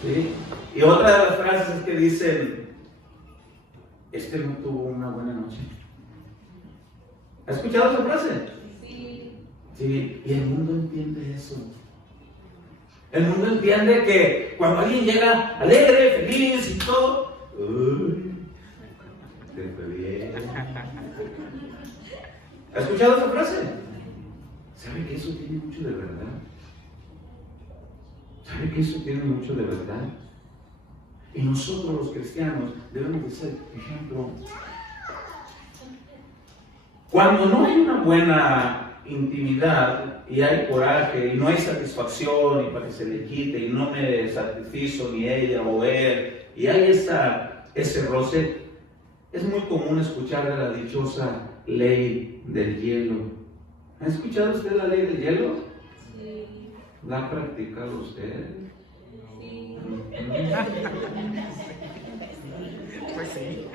Sí. Y otra de las frases es que dicen, este no tuvo una buena noche. ¿Ha escuchado esa frase? Sí. Sí, y el mundo entiende eso. El mundo entiende que cuando alguien llega alegre, feliz y todo, uy, te fue bien. ¿Ha escuchado esa frase? ¿Sabe que eso tiene mucho de verdad? ¿Sabe que eso tiene mucho de verdad? Y nosotros los cristianos debemos de ser ejemplo. Cuando no hay una buena intimidad y hay coraje y no hay satisfacción y para que se le quite y no me satisfizo ni ella o él y hay ese roce, es muy común escuchar de la dichosa ley del hielo. ¿Ha escuchado usted la ley del hielo? Sí. ¿La ha practicado usted? Sí. Pues sí.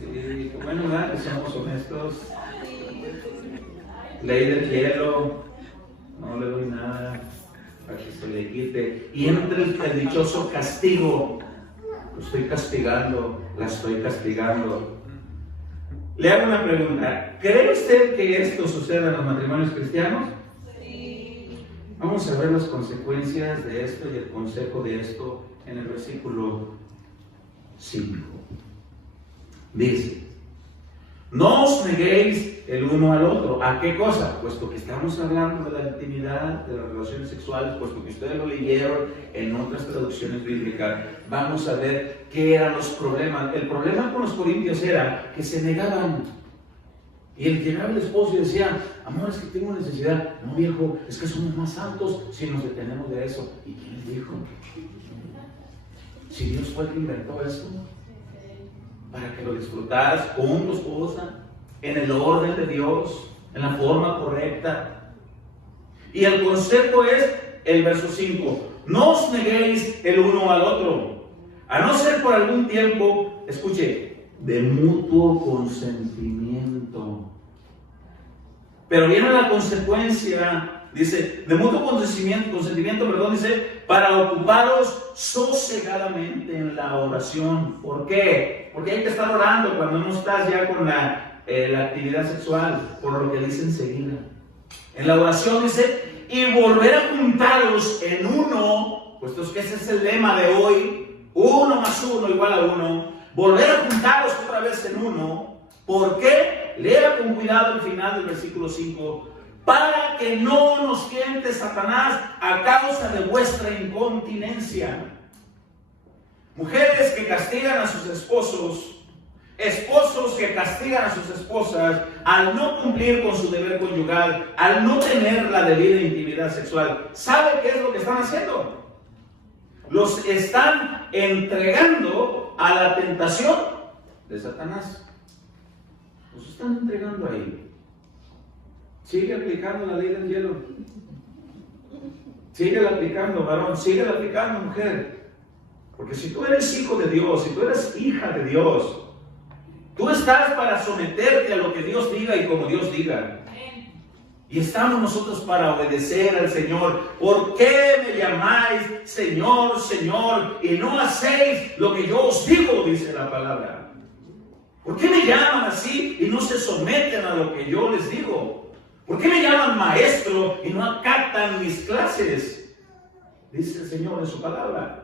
Sí, bueno, ¿verdad? Que seamos honestos. Ley del hielo, no le doy nada para que se le quite. Y entre el dichoso castigo, lo estoy castigando, la estoy castigando. Le hago una pregunta, ¿cree usted que esto suceda en los matrimonios cristianos? Sí. Vamos a ver las consecuencias de esto y el consejo de esto en el versículo 5. Dice, no os neguéis el uno al otro. ¿A qué cosa? Puesto que estamos hablando de la intimidad, de las relaciones sexuales, puesto que ustedes lo leyeron en otras traducciones bíblicas, vamos a ver qué eran los problemas. El problema con los corintios era que se negaban. Y el llegaba el esposo y decía, amor, es que tengo necesidad. No, viejo, es que somos más santos si nos detenemos de eso. ¿Y quién les dijo? Si Dios fue el que inventó esto, para para que lo disfrutaras con tu esposa, en el orden de Dios, en la forma correcta. Y el consejo es el verso 5. No os neguéis el uno al otro, a no ser por algún tiempo, escuche, de mutuo consentimiento. Pero viene la consecuencia, dice, de mutuo consentimiento, dice, para ocuparos sosegadamente en la oración. ¿Por qué? Porque hay que estar orando cuando no estás ya con la actividad sexual, por lo que dice enseguida. En la oración dice, y volver a juntaros en uno, puesto que ese es el lema de hoy, 1 más 1 igual a 1, volver a juntaros otra vez en uno. ¿Por qué? Lea con cuidado el final del versículo 5, para que no nos tiente Satanás a causa de vuestra incontinencia. Mujeres que castigan a sus esposos, esposos que castigan a sus esposas al no cumplir con su deber conyugal, al no tener la debida intimidad sexual. ¿Sabe qué es lo que están haciendo? Los están entregando a la tentación de Satanás. Los están entregando ahí. Sigue aplicando la ley del hielo. Sigue aplicando, varón. Sigue aplicando, mujer. Porque si tú eres hijo de Dios, si tú eres hija de Dios, tú estás para someterte a lo que Dios diga y como Dios diga. Y estamos nosotros para obedecer al Señor. ¿Por qué me llamáis Señor, Señor, y no hacéis lo que yo os digo? Dice la palabra. ¿Por qué me llaman así y no se someten a lo que yo les digo? ¿Por qué me llaman maestro y no acatan mis clases? Dice el Señor en su palabra.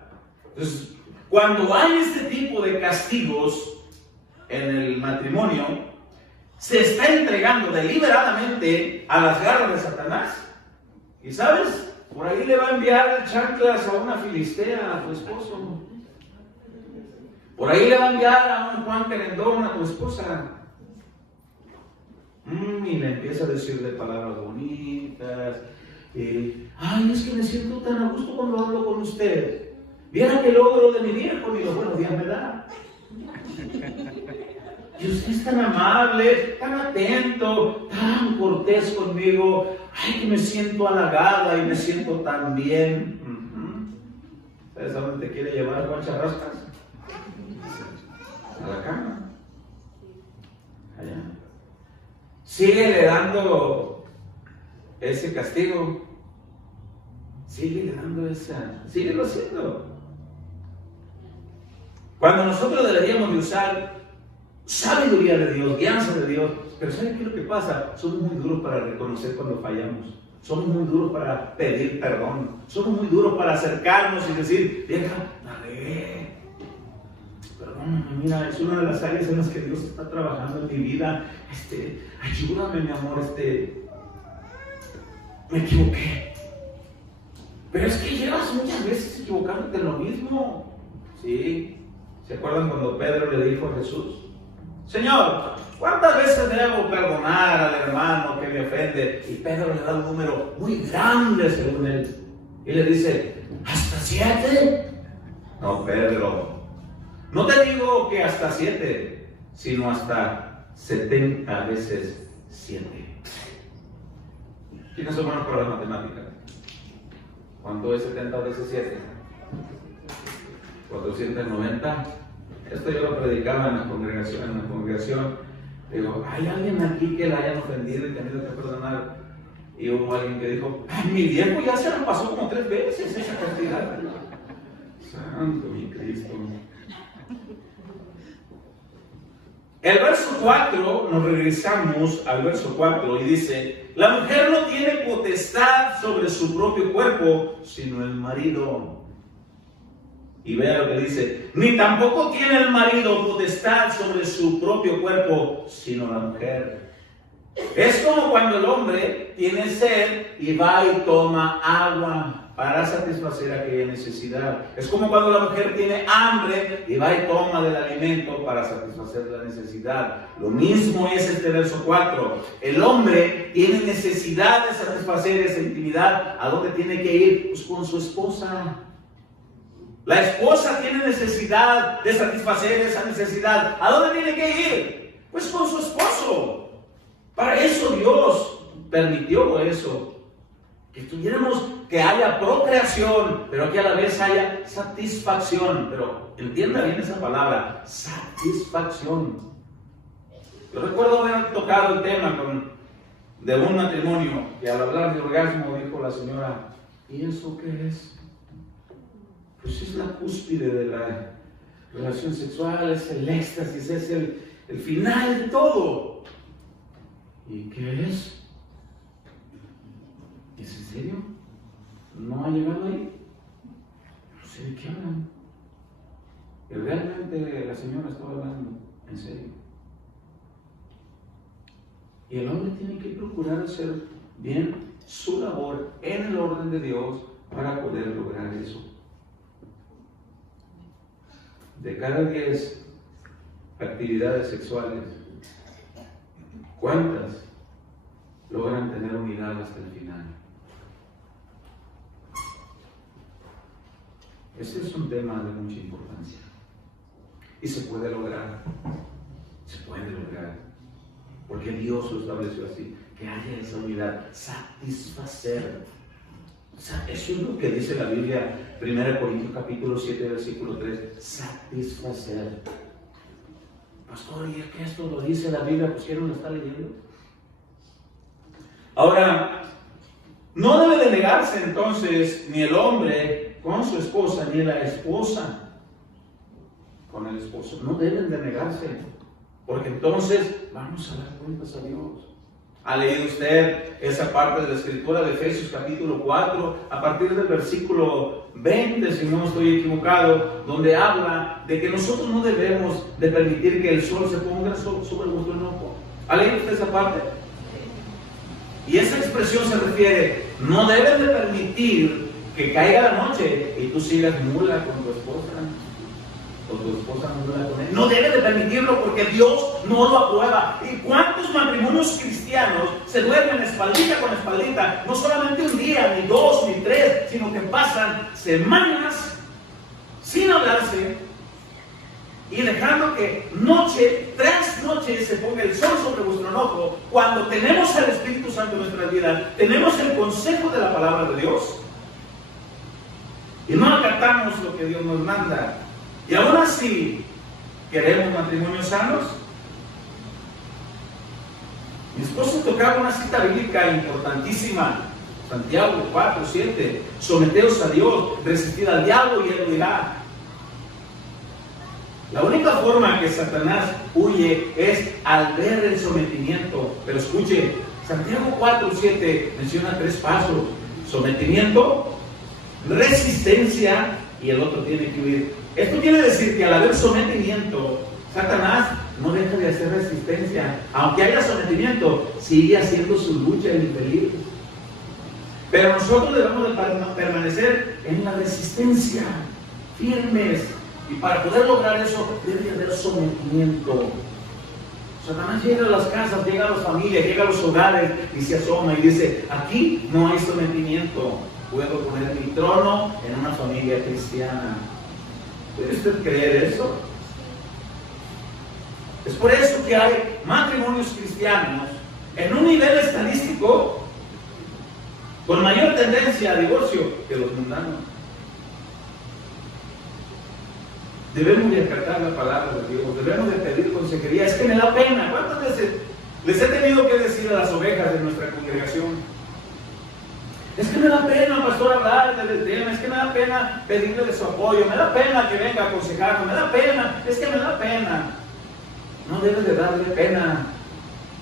Entonces, cuando hay este tipo de castigos en el matrimonio, se está entregando deliberadamente a las garras de Satanás. Y sabes, por ahí le va a enviar chanclas a una filistea a tu esposo. Por ahí le va a enviar a un Juan Querendón a tu esposa. Y le empieza a decirle palabras bonitas. Ay, es que me siento tan a gusto cuando hablo con usted. Viera que logro de mi viejo, ni los buenos días me da. Y usted es tan amable, tan atento, tan cortés conmigo. Ay, que me siento halagada y me siento tan bien. ¿Sabes a dónde te quiere llevar Juan Charrascas? A la cama. Allá. Síguele dando ese castigo. Síguele dando esa. Síguelo haciendo. Cuando nosotros deberíamos de usar sabiduría de Dios, guianza de Dios, pero ¿saben qué es lo que pasa? Somos muy duros para reconocer cuando fallamos. Somos muy duros para pedir perdón. Somos muy duros para acercarnos y decir, vieja, la regué. Perdóname, mira, es una de las áreas en las que Dios está trabajando en mi vida. Ayúdame, mi amor, me equivoqué. Pero es que llevas muchas veces equivocándote en lo mismo. Sí. ¿Se acuerdan cuando Pedro le dijo a Jesús, Señor, ¿cuántas veces debo perdonar al hermano que me ofende? Y Pedro le da un número muy grande según él. Y le dice, ¿hasta 7? No, Pedro, no te digo que hasta 7, sino hasta 70 veces 7. ¿Quiénes son buenos para las matemáticas? ¿Cuánto es 70 veces 7? 490. Esto yo lo predicaba en la congregación. Digo, ¿hay alguien aquí que la hayan ofendido y tenido que perdonar? Y hubo alguien que dijo, ay, mi viejo ya se lo pasó como 3 veces esa cantidad. Santo mi Cristo. El verso 4, nos regresamos al verso 4 y dice, la mujer no tiene potestad sobre su propio cuerpo, sino el marido. Y vea lo que dice, ni tampoco tiene el marido potestad sobre su propio cuerpo, sino la mujer. Es como cuando el hombre tiene sed y va y toma agua para satisfacer aquella necesidad. Es como cuando la mujer tiene hambre y va y toma del alimento para satisfacer la necesidad. Lo mismo es este verso 4. El hombre tiene necesidad de satisfacer esa intimidad. ¿A dónde tiene que ir? Pues con su esposa. La esposa tiene necesidad de satisfacer esa necesidad. ¿A dónde tiene que ir? Pues con su esposo. Para eso Dios permitió eso. Que tuviéramos, que haya procreación, pero que a la vez haya satisfacción. Pero entienda bien esa palabra, satisfacción. Yo recuerdo haber tocado el tema de un matrimonio, y al hablar de orgasmo dijo la señora, ¿y eso qué es? Pues es la cúspide de la relación sexual, es el éxtasis, es el final de todo. ¿Y qué es? ¿Es en serio? ¿No ha llegado ahí? No sé de qué hablan. Y realmente la señora estaba hablando en serio. Y el hombre tiene que procurar hacer bien su labor en el orden de Dios para poder lograr eso. De cada 10 actividades sexuales, ¿cuántas logran tener unidad hasta el final? Ese es un tema de mucha importancia. Y se puede lograr. Se puede lograr. Porque Dios lo estableció así. Que haya esa unidad. Satisfacer. O sea, eso es lo que dice la Biblia, 1 Corintios capítulo 7, versículo 3. Satisfacer. Pastor, ¿y es que esto lo dice la Biblia? Pues ¿quién lo está leyendo? Ahora, no debe de negarse entonces ni el hombre con su esposa, ni la esposa con el esposo. No deben de negarse, porque entonces vamos a dar cuentas a Dios. ¿Ha leído usted esa parte de la escritura de Efesios capítulo 4, a partir del versículo 20, si no estoy equivocado, donde habla de que nosotros no debemos de permitir que el sol se ponga sobre nuestro enojo? ¿Ha leído usted esa parte? Y esa expresión se refiere, no debes de permitir que caiga la noche y tú sigas mula con tu esposa, o tu esposa mula con él. No debes de permitirlo porque Dios no lo aprueba. ¿Y cuántos matrimonios cristianos se duermen espaldita con espaldita? No solamente un día, ni dos, ni tres, sino que pasan semanas sin hablarse y dejando que noche tras noche se ponga el sol sobre vuestro enojo, cuando tenemos al Espíritu Santo en nuestra vida, tenemos el consejo de la palabra de Dios y no acatamos lo que Dios nos manda, y aún así queremos matrimonios sanos. Mi esposo tocaba una cita bíblica importantísima, Santiago 4, 7, someteos a Dios, resistid al diablo y él huirá. La única forma que Satanás huye es al ver el sometimiento. Pero escuche, Santiago 4, 7 menciona 3 pasos: sometimiento, resistencia y el otro tiene que huir. Esto quiere decir que al haber sometimiento, Satanás no deja de hacer resistencia. Aunque haya sometimiento, sigue haciendo su lucha infeliz. Pero nosotros debemos de permanecer en la resistencia, firmes. Y para poder lograr eso, debe haber sometimiento. Satanás llega a las casas, llega a las familias, llega a los hogares y se asoma y dice: aquí no hay sometimiento. Puedo poner mi trono en una familia cristiana. ¿Puede usted creer eso? Es por eso que hay matrimonios cristianos en un nivel estadístico con mayor tendencia a divorcio que los mundanos. Debemos de acatar la palabra de Dios, debemos de pedir consejería. Es que me da pena. ¿Cuántas veces les he tenido que decir a las ovejas de nuestra congregación? Es que me da pena, pastor, hablar del tema, es que me da pena pedirle de su apoyo, me da pena que venga a aconsejarme, me da pena, es que me da pena. No debe de darle pena,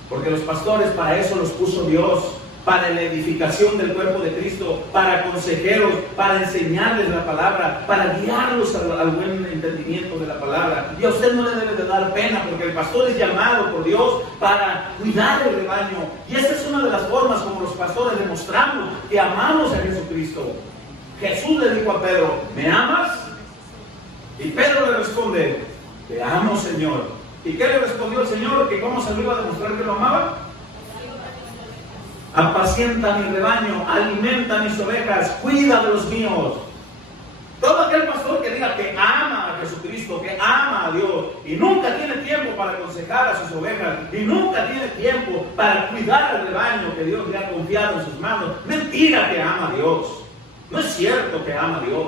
porque los pastores para eso los puso Dios, para la edificación del cuerpo de Cristo, para consejeros, para enseñarles la palabra, para guiarlos al buen entendimiento de la palabra. Y a usted no le debe de dar pena, porque el pastor es llamado por Dios para cuidar el rebaño. Y esa es una de las formas como los pastores demostramos que amamos a Jesucristo. Jesús le dijo a Pedro: ¿me amas? Y Pedro le responde: te amo, Señor. ¿Y qué le respondió el Señor? ¿Que cómo se lo iba a demostrar que lo amaba? Apacienta mi rebaño, alimenta mis ovejas, cuida de los míos. Todo aquel pastor que diga que ama a Jesucristo, que ama a Dios, y nunca tiene tiempo para aconsejar a sus ovejas, y nunca tiene tiempo para cuidar al rebaño que Dios le ha confiado en sus manos, mentira que ama a Dios. No es cierto que ama a Dios.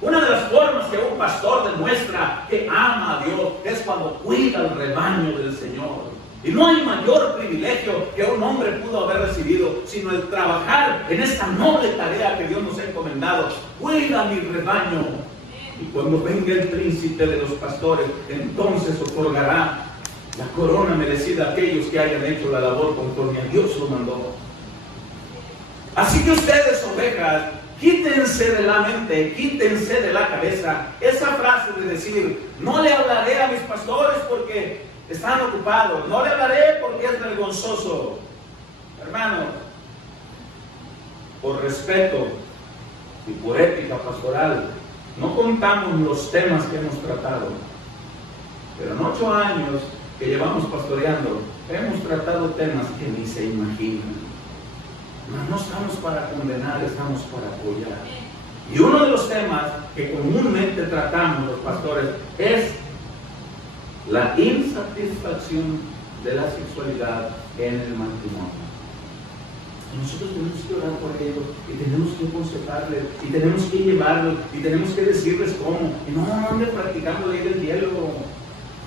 Una de las formas que un pastor demuestra que ama a Dios es cuando cuida el rebaño del Señor. Y no hay mayor privilegio que un hombre pudo haber recibido, sino el trabajar en esta noble tarea que Dios nos ha encomendado. Cuida mi rebaño. Y cuando venga el príncipe de los pastores, entonces otorgará la corona merecida a aquellos que hayan hecho la labor conforme a Dios lo mandó. Así que ustedes, ovejas, quítense de la mente, quítense de la cabeza esa frase de decir: no le hablaré a mis pastores porque están ocupados, no le hablaré porque es vergonzoso. Hermano, por respeto y por ética pastoral, no contamos los temas que hemos tratado, pero en 8 años que llevamos pastoreando, hemos tratado temas que ni se imaginan. No estamos para condenar, estamos para apoyar. Y uno de los temas que comúnmente tratamos los pastores es la insatisfacción de la sexualidad en el matrimonio. Nosotros tenemos que orar por ellos, y tenemos que aconsejarles, y tenemos que llevarlos, y tenemos que decirles cómo. Y no ande practicando ley del hielo.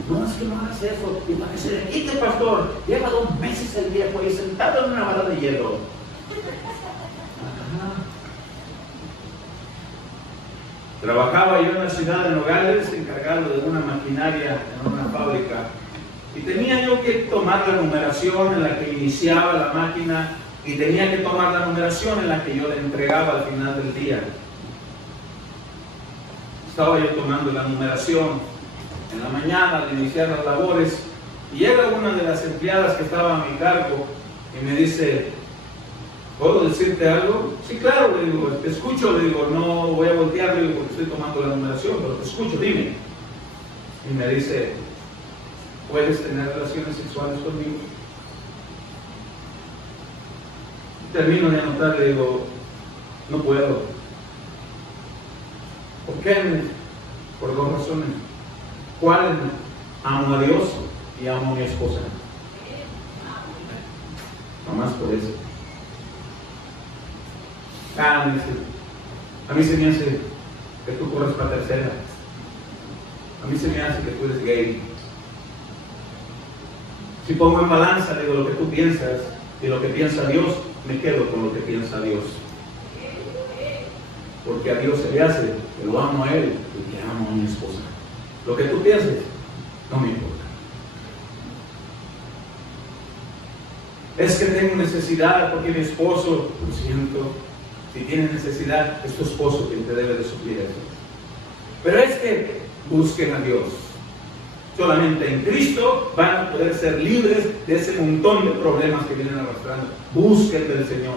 No, es que no hagas eso. Y para que se le quite, pastor, lleva 2 meses el viejo ahí sentado en una vara de hielo. Trabajaba yo en la ciudad de Nogales, encargado de una maquinaria en una fábrica, y tenía yo que tomar la numeración en la que iniciaba la máquina, y tenía que tomar la numeración en la que yo le entregaba al final del día. Estaba yo tomando la numeración en la mañana al iniciar las labores, y llega una de las empleadas que estaba a mi cargo y me dice: ¿puedo decirte algo? Sí, claro, le digo, te escucho, le digo, no voy a voltear, le digo, porque estoy tomando la numeración, pero te escucho, dime. Y me dice: ¿puedes tener relaciones sexuales conmigo? Termino de anotar, le digo: no puedo. ¿Por qué? Por 2 razones. ¿Cuáles? Amo a Dios y amo a mi esposa. Nomás por eso. A mí se me hace que tú corres para tercera. A mí se me hace que tú eres gay. Si pongo en balanza, digo, lo que tú piensas y lo que piensa Dios, me quedo con lo que piensa Dios. Porque a Dios se le hace que lo amo a Él y que amo a mi esposa. Lo que tú pienses, no me importa. Es que tengo necesidad porque mi esposo, lo siento. Si tienes necesidad, es tu esposo quien te debe de suplir eso. Pero es que busquen a Dios. Solamente en Cristo van a poder ser libres de ese montón de problemas que vienen arrastrando. Busquen del Señor.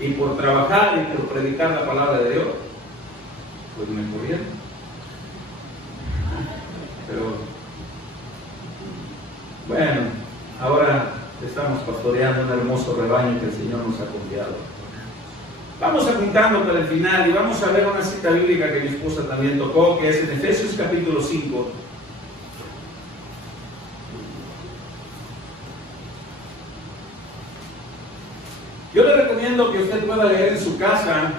Y por trabajar y por predicar la palabra de Dios, pues me corrieron. Pero, bueno, ahora estamos pastoreando un hermoso rebaño que el Señor nos ha confiado. Vamos apuntando para el final y vamos a ver una cita bíblica que mi esposa también tocó, que es en Efesios capítulo 5. Yo le recomiendo que usted pueda leer en su casa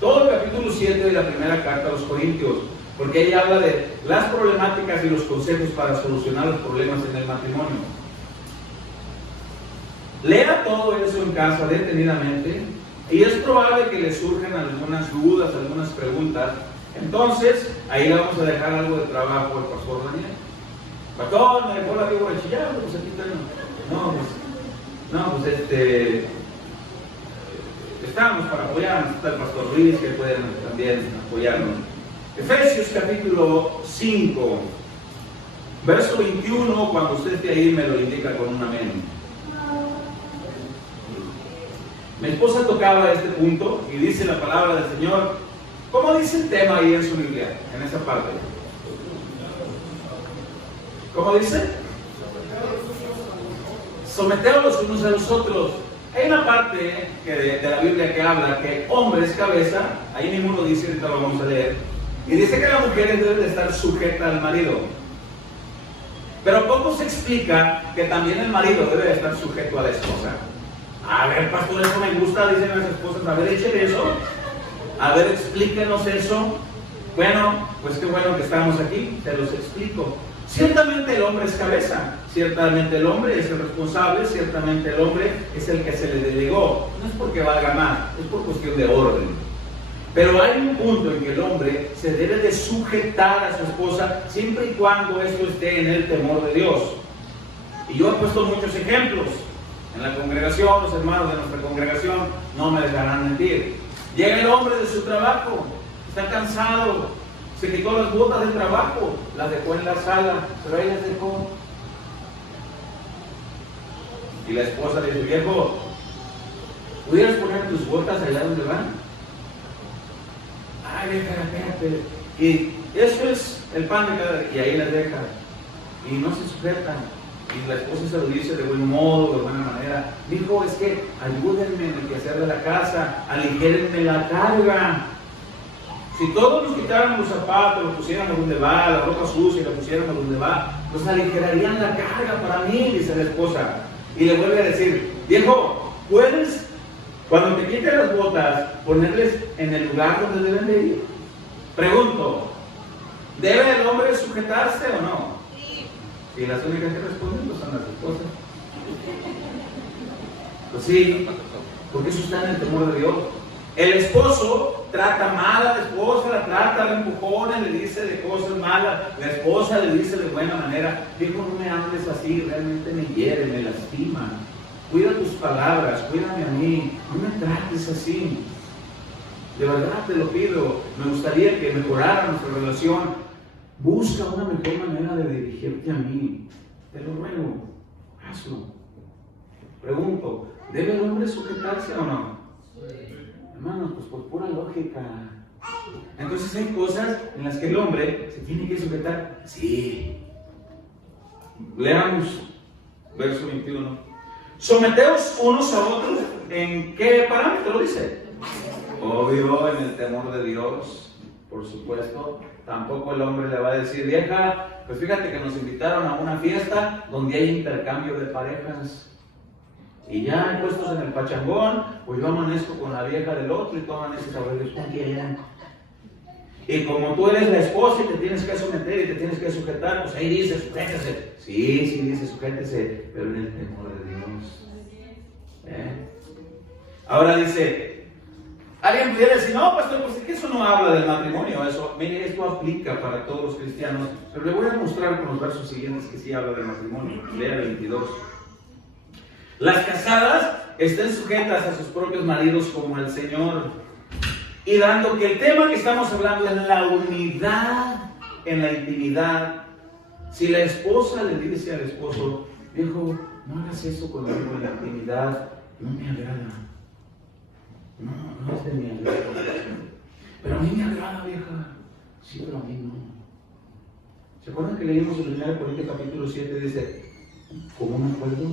todo el capítulo 7 de la primera carta a los Corintios, porque ella habla de las problemáticas y los consejos para solucionar los problemas en el matrimonio. Lea todo eso en casa detenidamente, y es probable que le surjan algunas dudas, algunas preguntas. Entonces, ahí le vamos a dejar algo de trabajo al pastor Daniel. Pastor, me dejó la víbora chillando, pues aquí está. Estamos para apoyarnos. Está el pastor Luis, que pueden también apoyarnos. Efesios capítulo 5, verso 21, cuando usted esté ahí me lo indica con un amén. Mi esposa tocaba este punto y dice la palabra del Señor. ¿Cómo dice el tema ahí en su Biblia, en esa parte? ¿Cómo dice? Someteos los unos a los otros Hay una parte de la Biblia que habla que hombre es cabeza, ahí mismo lo dice, ahorita lo vamos a leer, y dice que la mujer debe de estar sujeta al marido. Pero poco se explica que también el marido debe de estar sujeto a la esposa. A ver, pastor, eso me gusta, dicen las esposas, a ver, echen eso, a ver, explíquenos eso. Bueno, pues qué bueno que estamos aquí, te los explico. Ciertamente el hombre es cabeza, ciertamente el hombre es el responsable, ciertamente el hombre es el que se le delegó. No es porque valga más, es por cuestión de orden. Pero hay un punto en que el hombre se debe de sujetar a su esposa siempre y cuando esto esté en el temor de Dios. Y yo he puesto muchos ejemplos. En la congregación, los hermanos de nuestra congregación no me dejarán mentir. Llega el hombre de su trabajo, está cansado, se quitó las botas del trabajo, las dejó en la sala, pero ahí las dejó. Y la esposa le dice, viejo, ¿pudieras poner tus botas allá donde van? Ay, déjala, espérate. Y eso es el pan de cada día, y ahí las deja. Y no se sujetan. Y la esposa se lo dice de buen modo, de buena manera. Dijo, es que ayúdenme en el quehacer de la casa, aligérenme la carga. Si todos nos quitáramos los zapatos, los pusiéramos donde va, la ropa sucia, la pusiéramos donde va, nos aligerarían la carga para mí, dice la esposa. Y le vuelve a decir, viejo, ¿puedes, cuando te quiten las botas, ponerles en el lugar donde deben de ir? Pregunto, ¿debe el hombre sujetarse o no? Y las únicas que responden pues, son las esposas. Pues sí, porque eso está en el temor de Dios. El esposo trata mal a la esposa, la trata, la empujona, le dice de cosas malas. La esposa le dice de buena manera, dijo, no me hables así, realmente me hiere, me lastima. Cuida tus palabras, cuídame a mí, no me trates así. De verdad te lo pido, me gustaría que mejorara nuestra relación. Busca una mejor manera de dirigirte a mí. Te lo ruego, hazlo. Pregunto, ¿debe el hombre sujetarse o no? Hermanos, pues por pura lógica. Entonces hay cosas en las que el hombre se tiene que sujetar. Sí. Leamos verso 21. Someteos unos a otros. ¿En qué parámetro dice? Obvio, en el temor de Dios, por supuesto. Tampoco el hombre le va a decir, vieja, pues fíjate que nos invitaron a una fiesta donde hay intercambio de parejas. Y ya puestos en el pachangón, pues yo amanezco con la vieja del otro y tú amaneces a ver con quién. Y como tú eres la esposa y te tienes que someter y te tienes que sujetar, pues ahí dice, sujétese. Sí, dice, sujétese, pero en el temor de Dios. Ahora dice, alguien pudiera decir, no, pastor, pues es que eso no habla del matrimonio. Eso, mire, esto aplica para todos los cristianos. Pero le voy a mostrar con los versos siguientes que sí habla del matrimonio. Lea 22. Las casadas estén sujetas a sus propios maridos como el Señor. Y dando que el tema que estamos hablando es la unidad en la intimidad. Si la esposa le dice al esposo, viejo, no hagas eso conmigo en la intimidad, no me agrada. No es de mi agrado. Pero a mí me agrada, vieja. Sí, pero a mí no. ¿Se acuerdan que leímos en 1 Corintios capítulo 7? Dice, ¿cómo me acuerdo?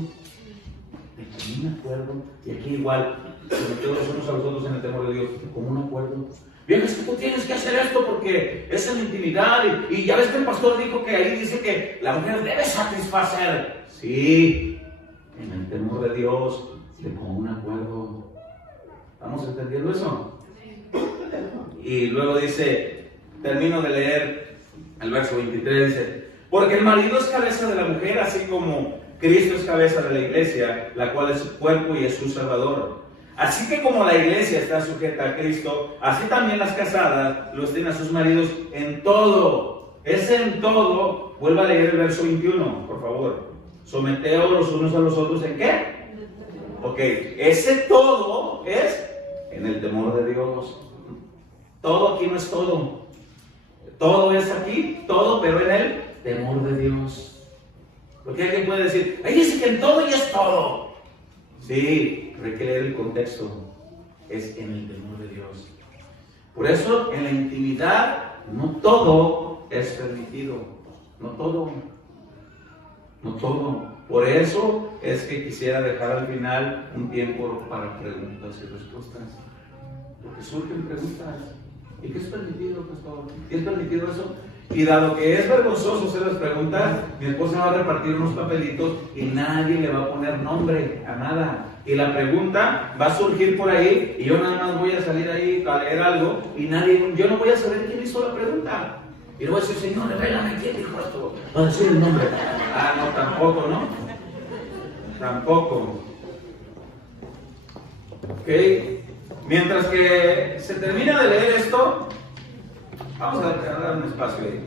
De un acuerdo, y aquí igual, todos unos a los otros en el temor de Dios, como un acuerdo. Bien, es que tú tienes que hacer esto porque es en intimidad, y ya ves que el pastor dijo que ahí dice que la mujer debe satisfacer. Sí, en el temor de Dios, de como un acuerdo. ¿Estamos entendiendo eso? Y luego dice, termino de leer el verso 23, dice, porque el marido es cabeza de la mujer, así como Cristo es cabeza de la iglesia, la cual es su cuerpo y es su salvador. Así que como la iglesia está sujeta a Cristo, así también las casadas lo estén a sus maridos en todo. Ese en todo, vuelva a leer el verso 21, por favor. Someteos los unos a los otros, ¿en qué? Ok, ese todo es en el temor de Dios. Todo aquí no es todo. Todo es aquí, todo, pero en el temor de Dios. Porque alguien puede decir, ahí dice que en todo y es todo. Sí, pero hay que leer el contexto. Es en el temor de Dios. Por eso, en la intimidad, no todo es permitido. No todo. No todo. Por eso es que quisiera dejar al final un tiempo para preguntas y respuestas. Porque surgen preguntas. ¿Y qué es permitido, pastor? ¿Qué es permitido eso? Y dado que es vergonzoso hacer las preguntas, mi esposa va a repartir unos papelitos y nadie le va a poner nombre a nada. Y la pregunta va a surgir por ahí y yo nada más voy a salir ahí a leer algo y yo no voy a saber quién hizo la pregunta. Y le voy a decir, Señor, revélame quién dijo esto. Va a decir el nombre. Ah, no, tampoco, ¿no? Tampoco. Ok. Mientras que se termina de leer esto, vamos a dar un espacio ahí.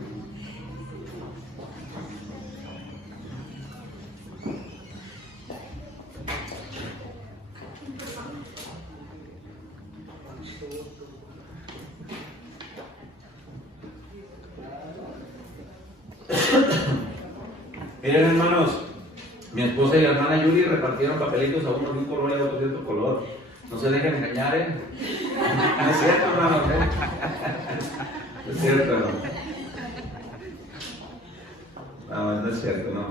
Miren, hermanos, mi esposa y la hermana Yuli repartieron papelitos a unos de un color y a otros de otro color. No se dejen engañar, ¿eh? No es cierto, hermanos, ¿eh? No es cierto, no es cierto, no.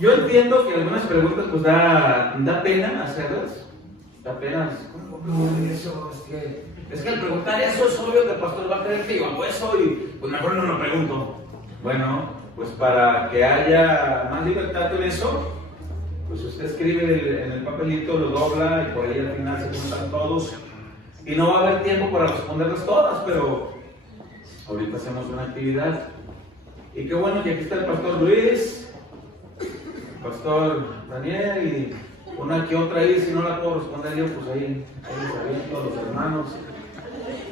Yo entiendo que algunas preguntas pues da pena hacerlas. Da pena. ¿Cómo eso? Es que al preguntar eso es obvio que el pastor va a creer que yo hago eso y pues mejor no lo pregunto. Bueno, pues para que haya más libertad en eso, pues usted escribe en el papelito, lo dobla y por ahí al final se juntan todos. Y no va a haber tiempo para responderlas todas, pero ahorita hacemos una actividad. Y qué bueno que aquí está el pastor Luis, el pastor Daniel y una que otra ahí, si no la puedo responder yo, pues ahí les aviento a los hermanos,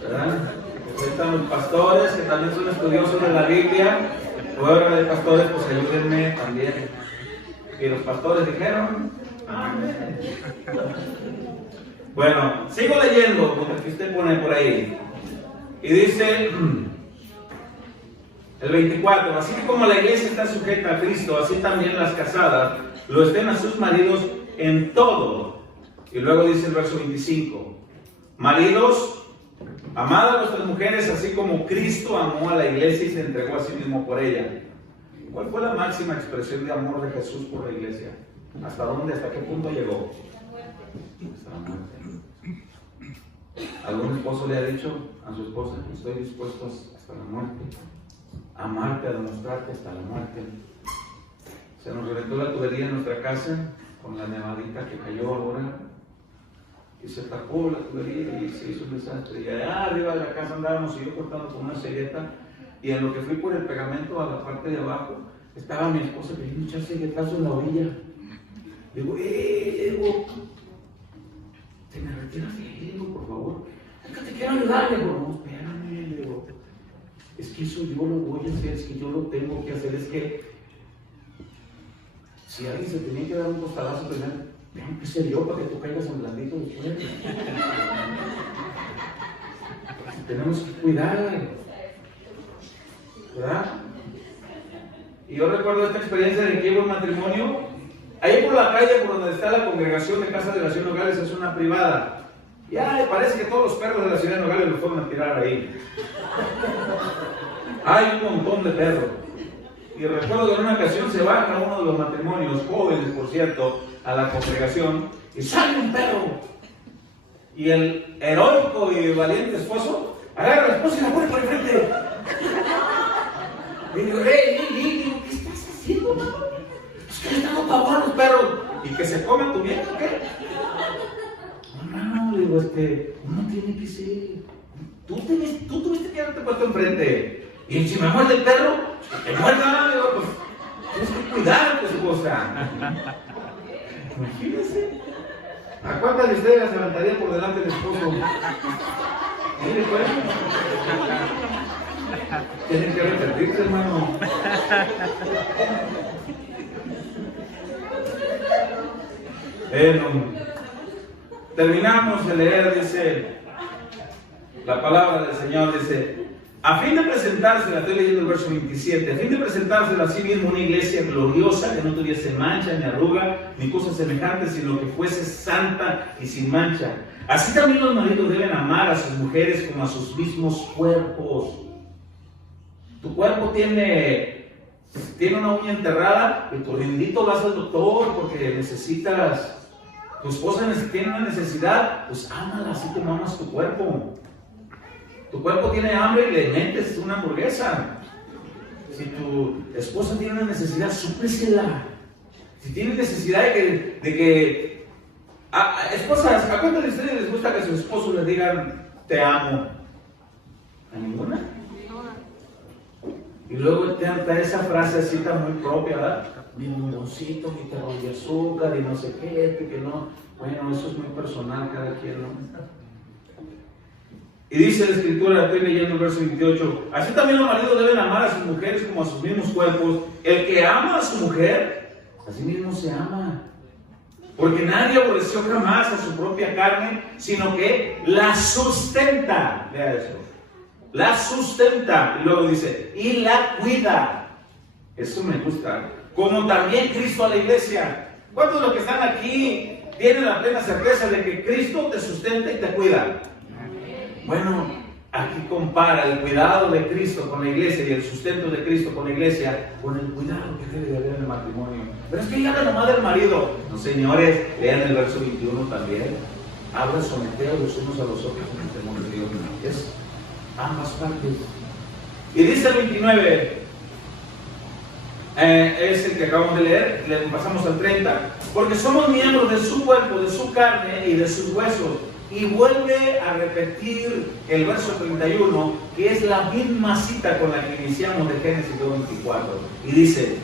¿verdad? Pues ahí están los pastores que también son estudiosos de la Biblia. Ahora de pastores, pues ayúdenme también. Y los pastores dijeron, amén. Bueno, sigo leyendo lo que usted pone por ahí. Y dice el 24, así que como la iglesia está sujeta a Cristo, así también las casadas lo estén a sus maridos en todo. Y luego dice el verso 25, maridos, amad a vuestras mujeres así como Cristo amó a la iglesia y se entregó a sí mismo por ella. ¿Cuál fue la máxima expresión de amor de Jesús por la iglesia? ¿Hasta dónde? ¿Hasta qué punto llegó? Hasta la muerte. ¿Algún esposo le ha dicho a su esposa, estoy dispuesto hasta la muerte? Amarte, a demostrarte hasta la muerte. Se nos reventó la tubería en nuestra casa con la nevadita que cayó ahora. Y se tapó la tubería y se hizo un desastre. Y allá arriba de la casa andábamos y yo cortando con una cegueta. Y en lo que fui por el pegamento a la parte de abajo, estaba mi esposa queriendo echar ceguetazo en la orilla. Digo, te me retiras de ahí, digo, por favor. Es que te quiero ayudar, digo, no, espérame, digo. Es que eso yo lo voy a hacer, es que yo lo tengo que hacer, es que si alguien se tenía que dar un costalazo primero, tengo que ser yo para que tú caigas en blandito después. Tenemos que cuidar, ¿verdad? Y yo recuerdo esta experiencia de que iba a un matrimonio, ahí por la calle por donde está la congregación de Casa de la Ciudad de Nogales, es una privada. Y parece que todos los perros de la Ciudad de Nogales los fueron a tirar ahí. Hay un montón de perros. Y recuerdo que en una ocasión se baja uno de los matrimonios, jóvenes por cierto, a la congregación, y sale un perro. Y el heroico y valiente esposo agarra a la esposa y la pone por el frente. Y digo, ¿qué estás haciendo, mamá? Es que le están dando pavor a los perros. ¿Y que se comen tu vieja o qué? No, digo, uno tiene que ser. Tú tuviste que haberte puesto enfrente. Y si me muerde el perro, que muerda, digo, pues tienes que cuidar a tu esposa. Imagínense. ¿A cuántas de ustedes las levantarían por delante del esposo? Mire, pues. Tienen que arrepentirse, hermano. Terminamos de leer, dice la palabra del Señor, dice, a fin de presentársela, estoy leyendo el verso 27, a fin de presentársela a sí mismo una iglesia gloriosa, que no tuviese mancha, ni arruga, ni cosas semejantes, sino que fuese santa y sin mancha. Así también los maridos deben amar a sus mujeres como a sus mismos cuerpos. Tu cuerpo tiene tiene una uña enterrada y corriendito vas al doctor porque necesitas, tu esposa tiene una necesidad, pues ámala así como amas tu cuerpo. Tu cuerpo tiene hambre y le metes una hamburguesa. Si tu esposa tiene una necesidad, súplesela. Si tiene necesidad de que esposas, ¿a cuántas de ustedes les gusta que a sus esposos les digan te amo? ¿A ninguna? Y luego está esa frasecita muy propia, ¿verdad? Mi bomboncito, mi terror de azúcar y no sé qué, que no. Bueno, eso es muy personal, cada quien, ¿no? Y dice la Escritura, estoy leyendo el verso 28, así también los maridos deben amar a sus mujeres como a sus mismos cuerpos. El que ama a su mujer, así mismo se ama. Porque nadie aborreció jamás a su propia carne, sino que la sustenta. Vea eso. La sustenta. Y luego dice, y la cuida. Eso me gusta. Como también Cristo a la iglesia. ¿Cuántos de los que están aquí tienen la plena certeza de que Cristo te sustenta y te cuida? Bueno, aquí compara el cuidado de Cristo con la iglesia y el sustento de Cristo con la iglesia con el cuidado que debe de haber en el matrimonio. Pero es que ya habla nomás del marido. No, señores, lean el verso 21 también. Habla someteos los unos a los otros en el temor de Dios. Es ambas partes. Y dice el 29, es el que acabamos de leer, le pasamos al 30. Porque somos miembros de su cuerpo, de su carne y de sus huesos. Y vuelve a repetir el verso 31, que es la misma cita con la que iniciamos de Génesis 2:24. Y dice,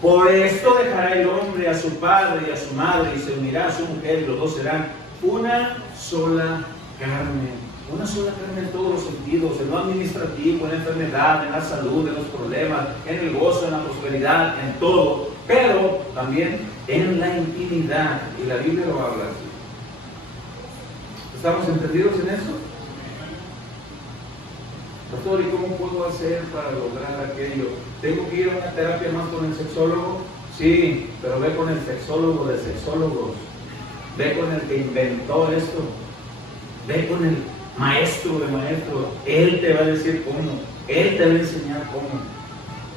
por esto dejará el hombre a su padre y a su madre y se unirá a su mujer y los dos serán una sola carne. Una sola carne en todos los sentidos, en lo administrativo, en la enfermedad, en la salud, en los problemas, en el gozo, en la prosperidad, en todo. Pero también en la intimidad. Y la Biblia lo habla así. ¿Estamos entendidos en eso? Pastor, ¿y cómo puedo hacer para lograr aquello? ¿Tengo que ir a una terapia más con el sexólogo? Sí, pero ve con el sexólogo de sexólogos. Ve con el que inventó esto. Ve con el maestro de maestros. Él te va a decir cómo. Él te va a enseñar cómo.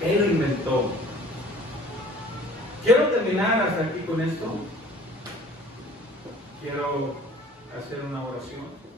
Él lo inventó. Quiero terminar hasta aquí con esto. Quiero hacer una oración.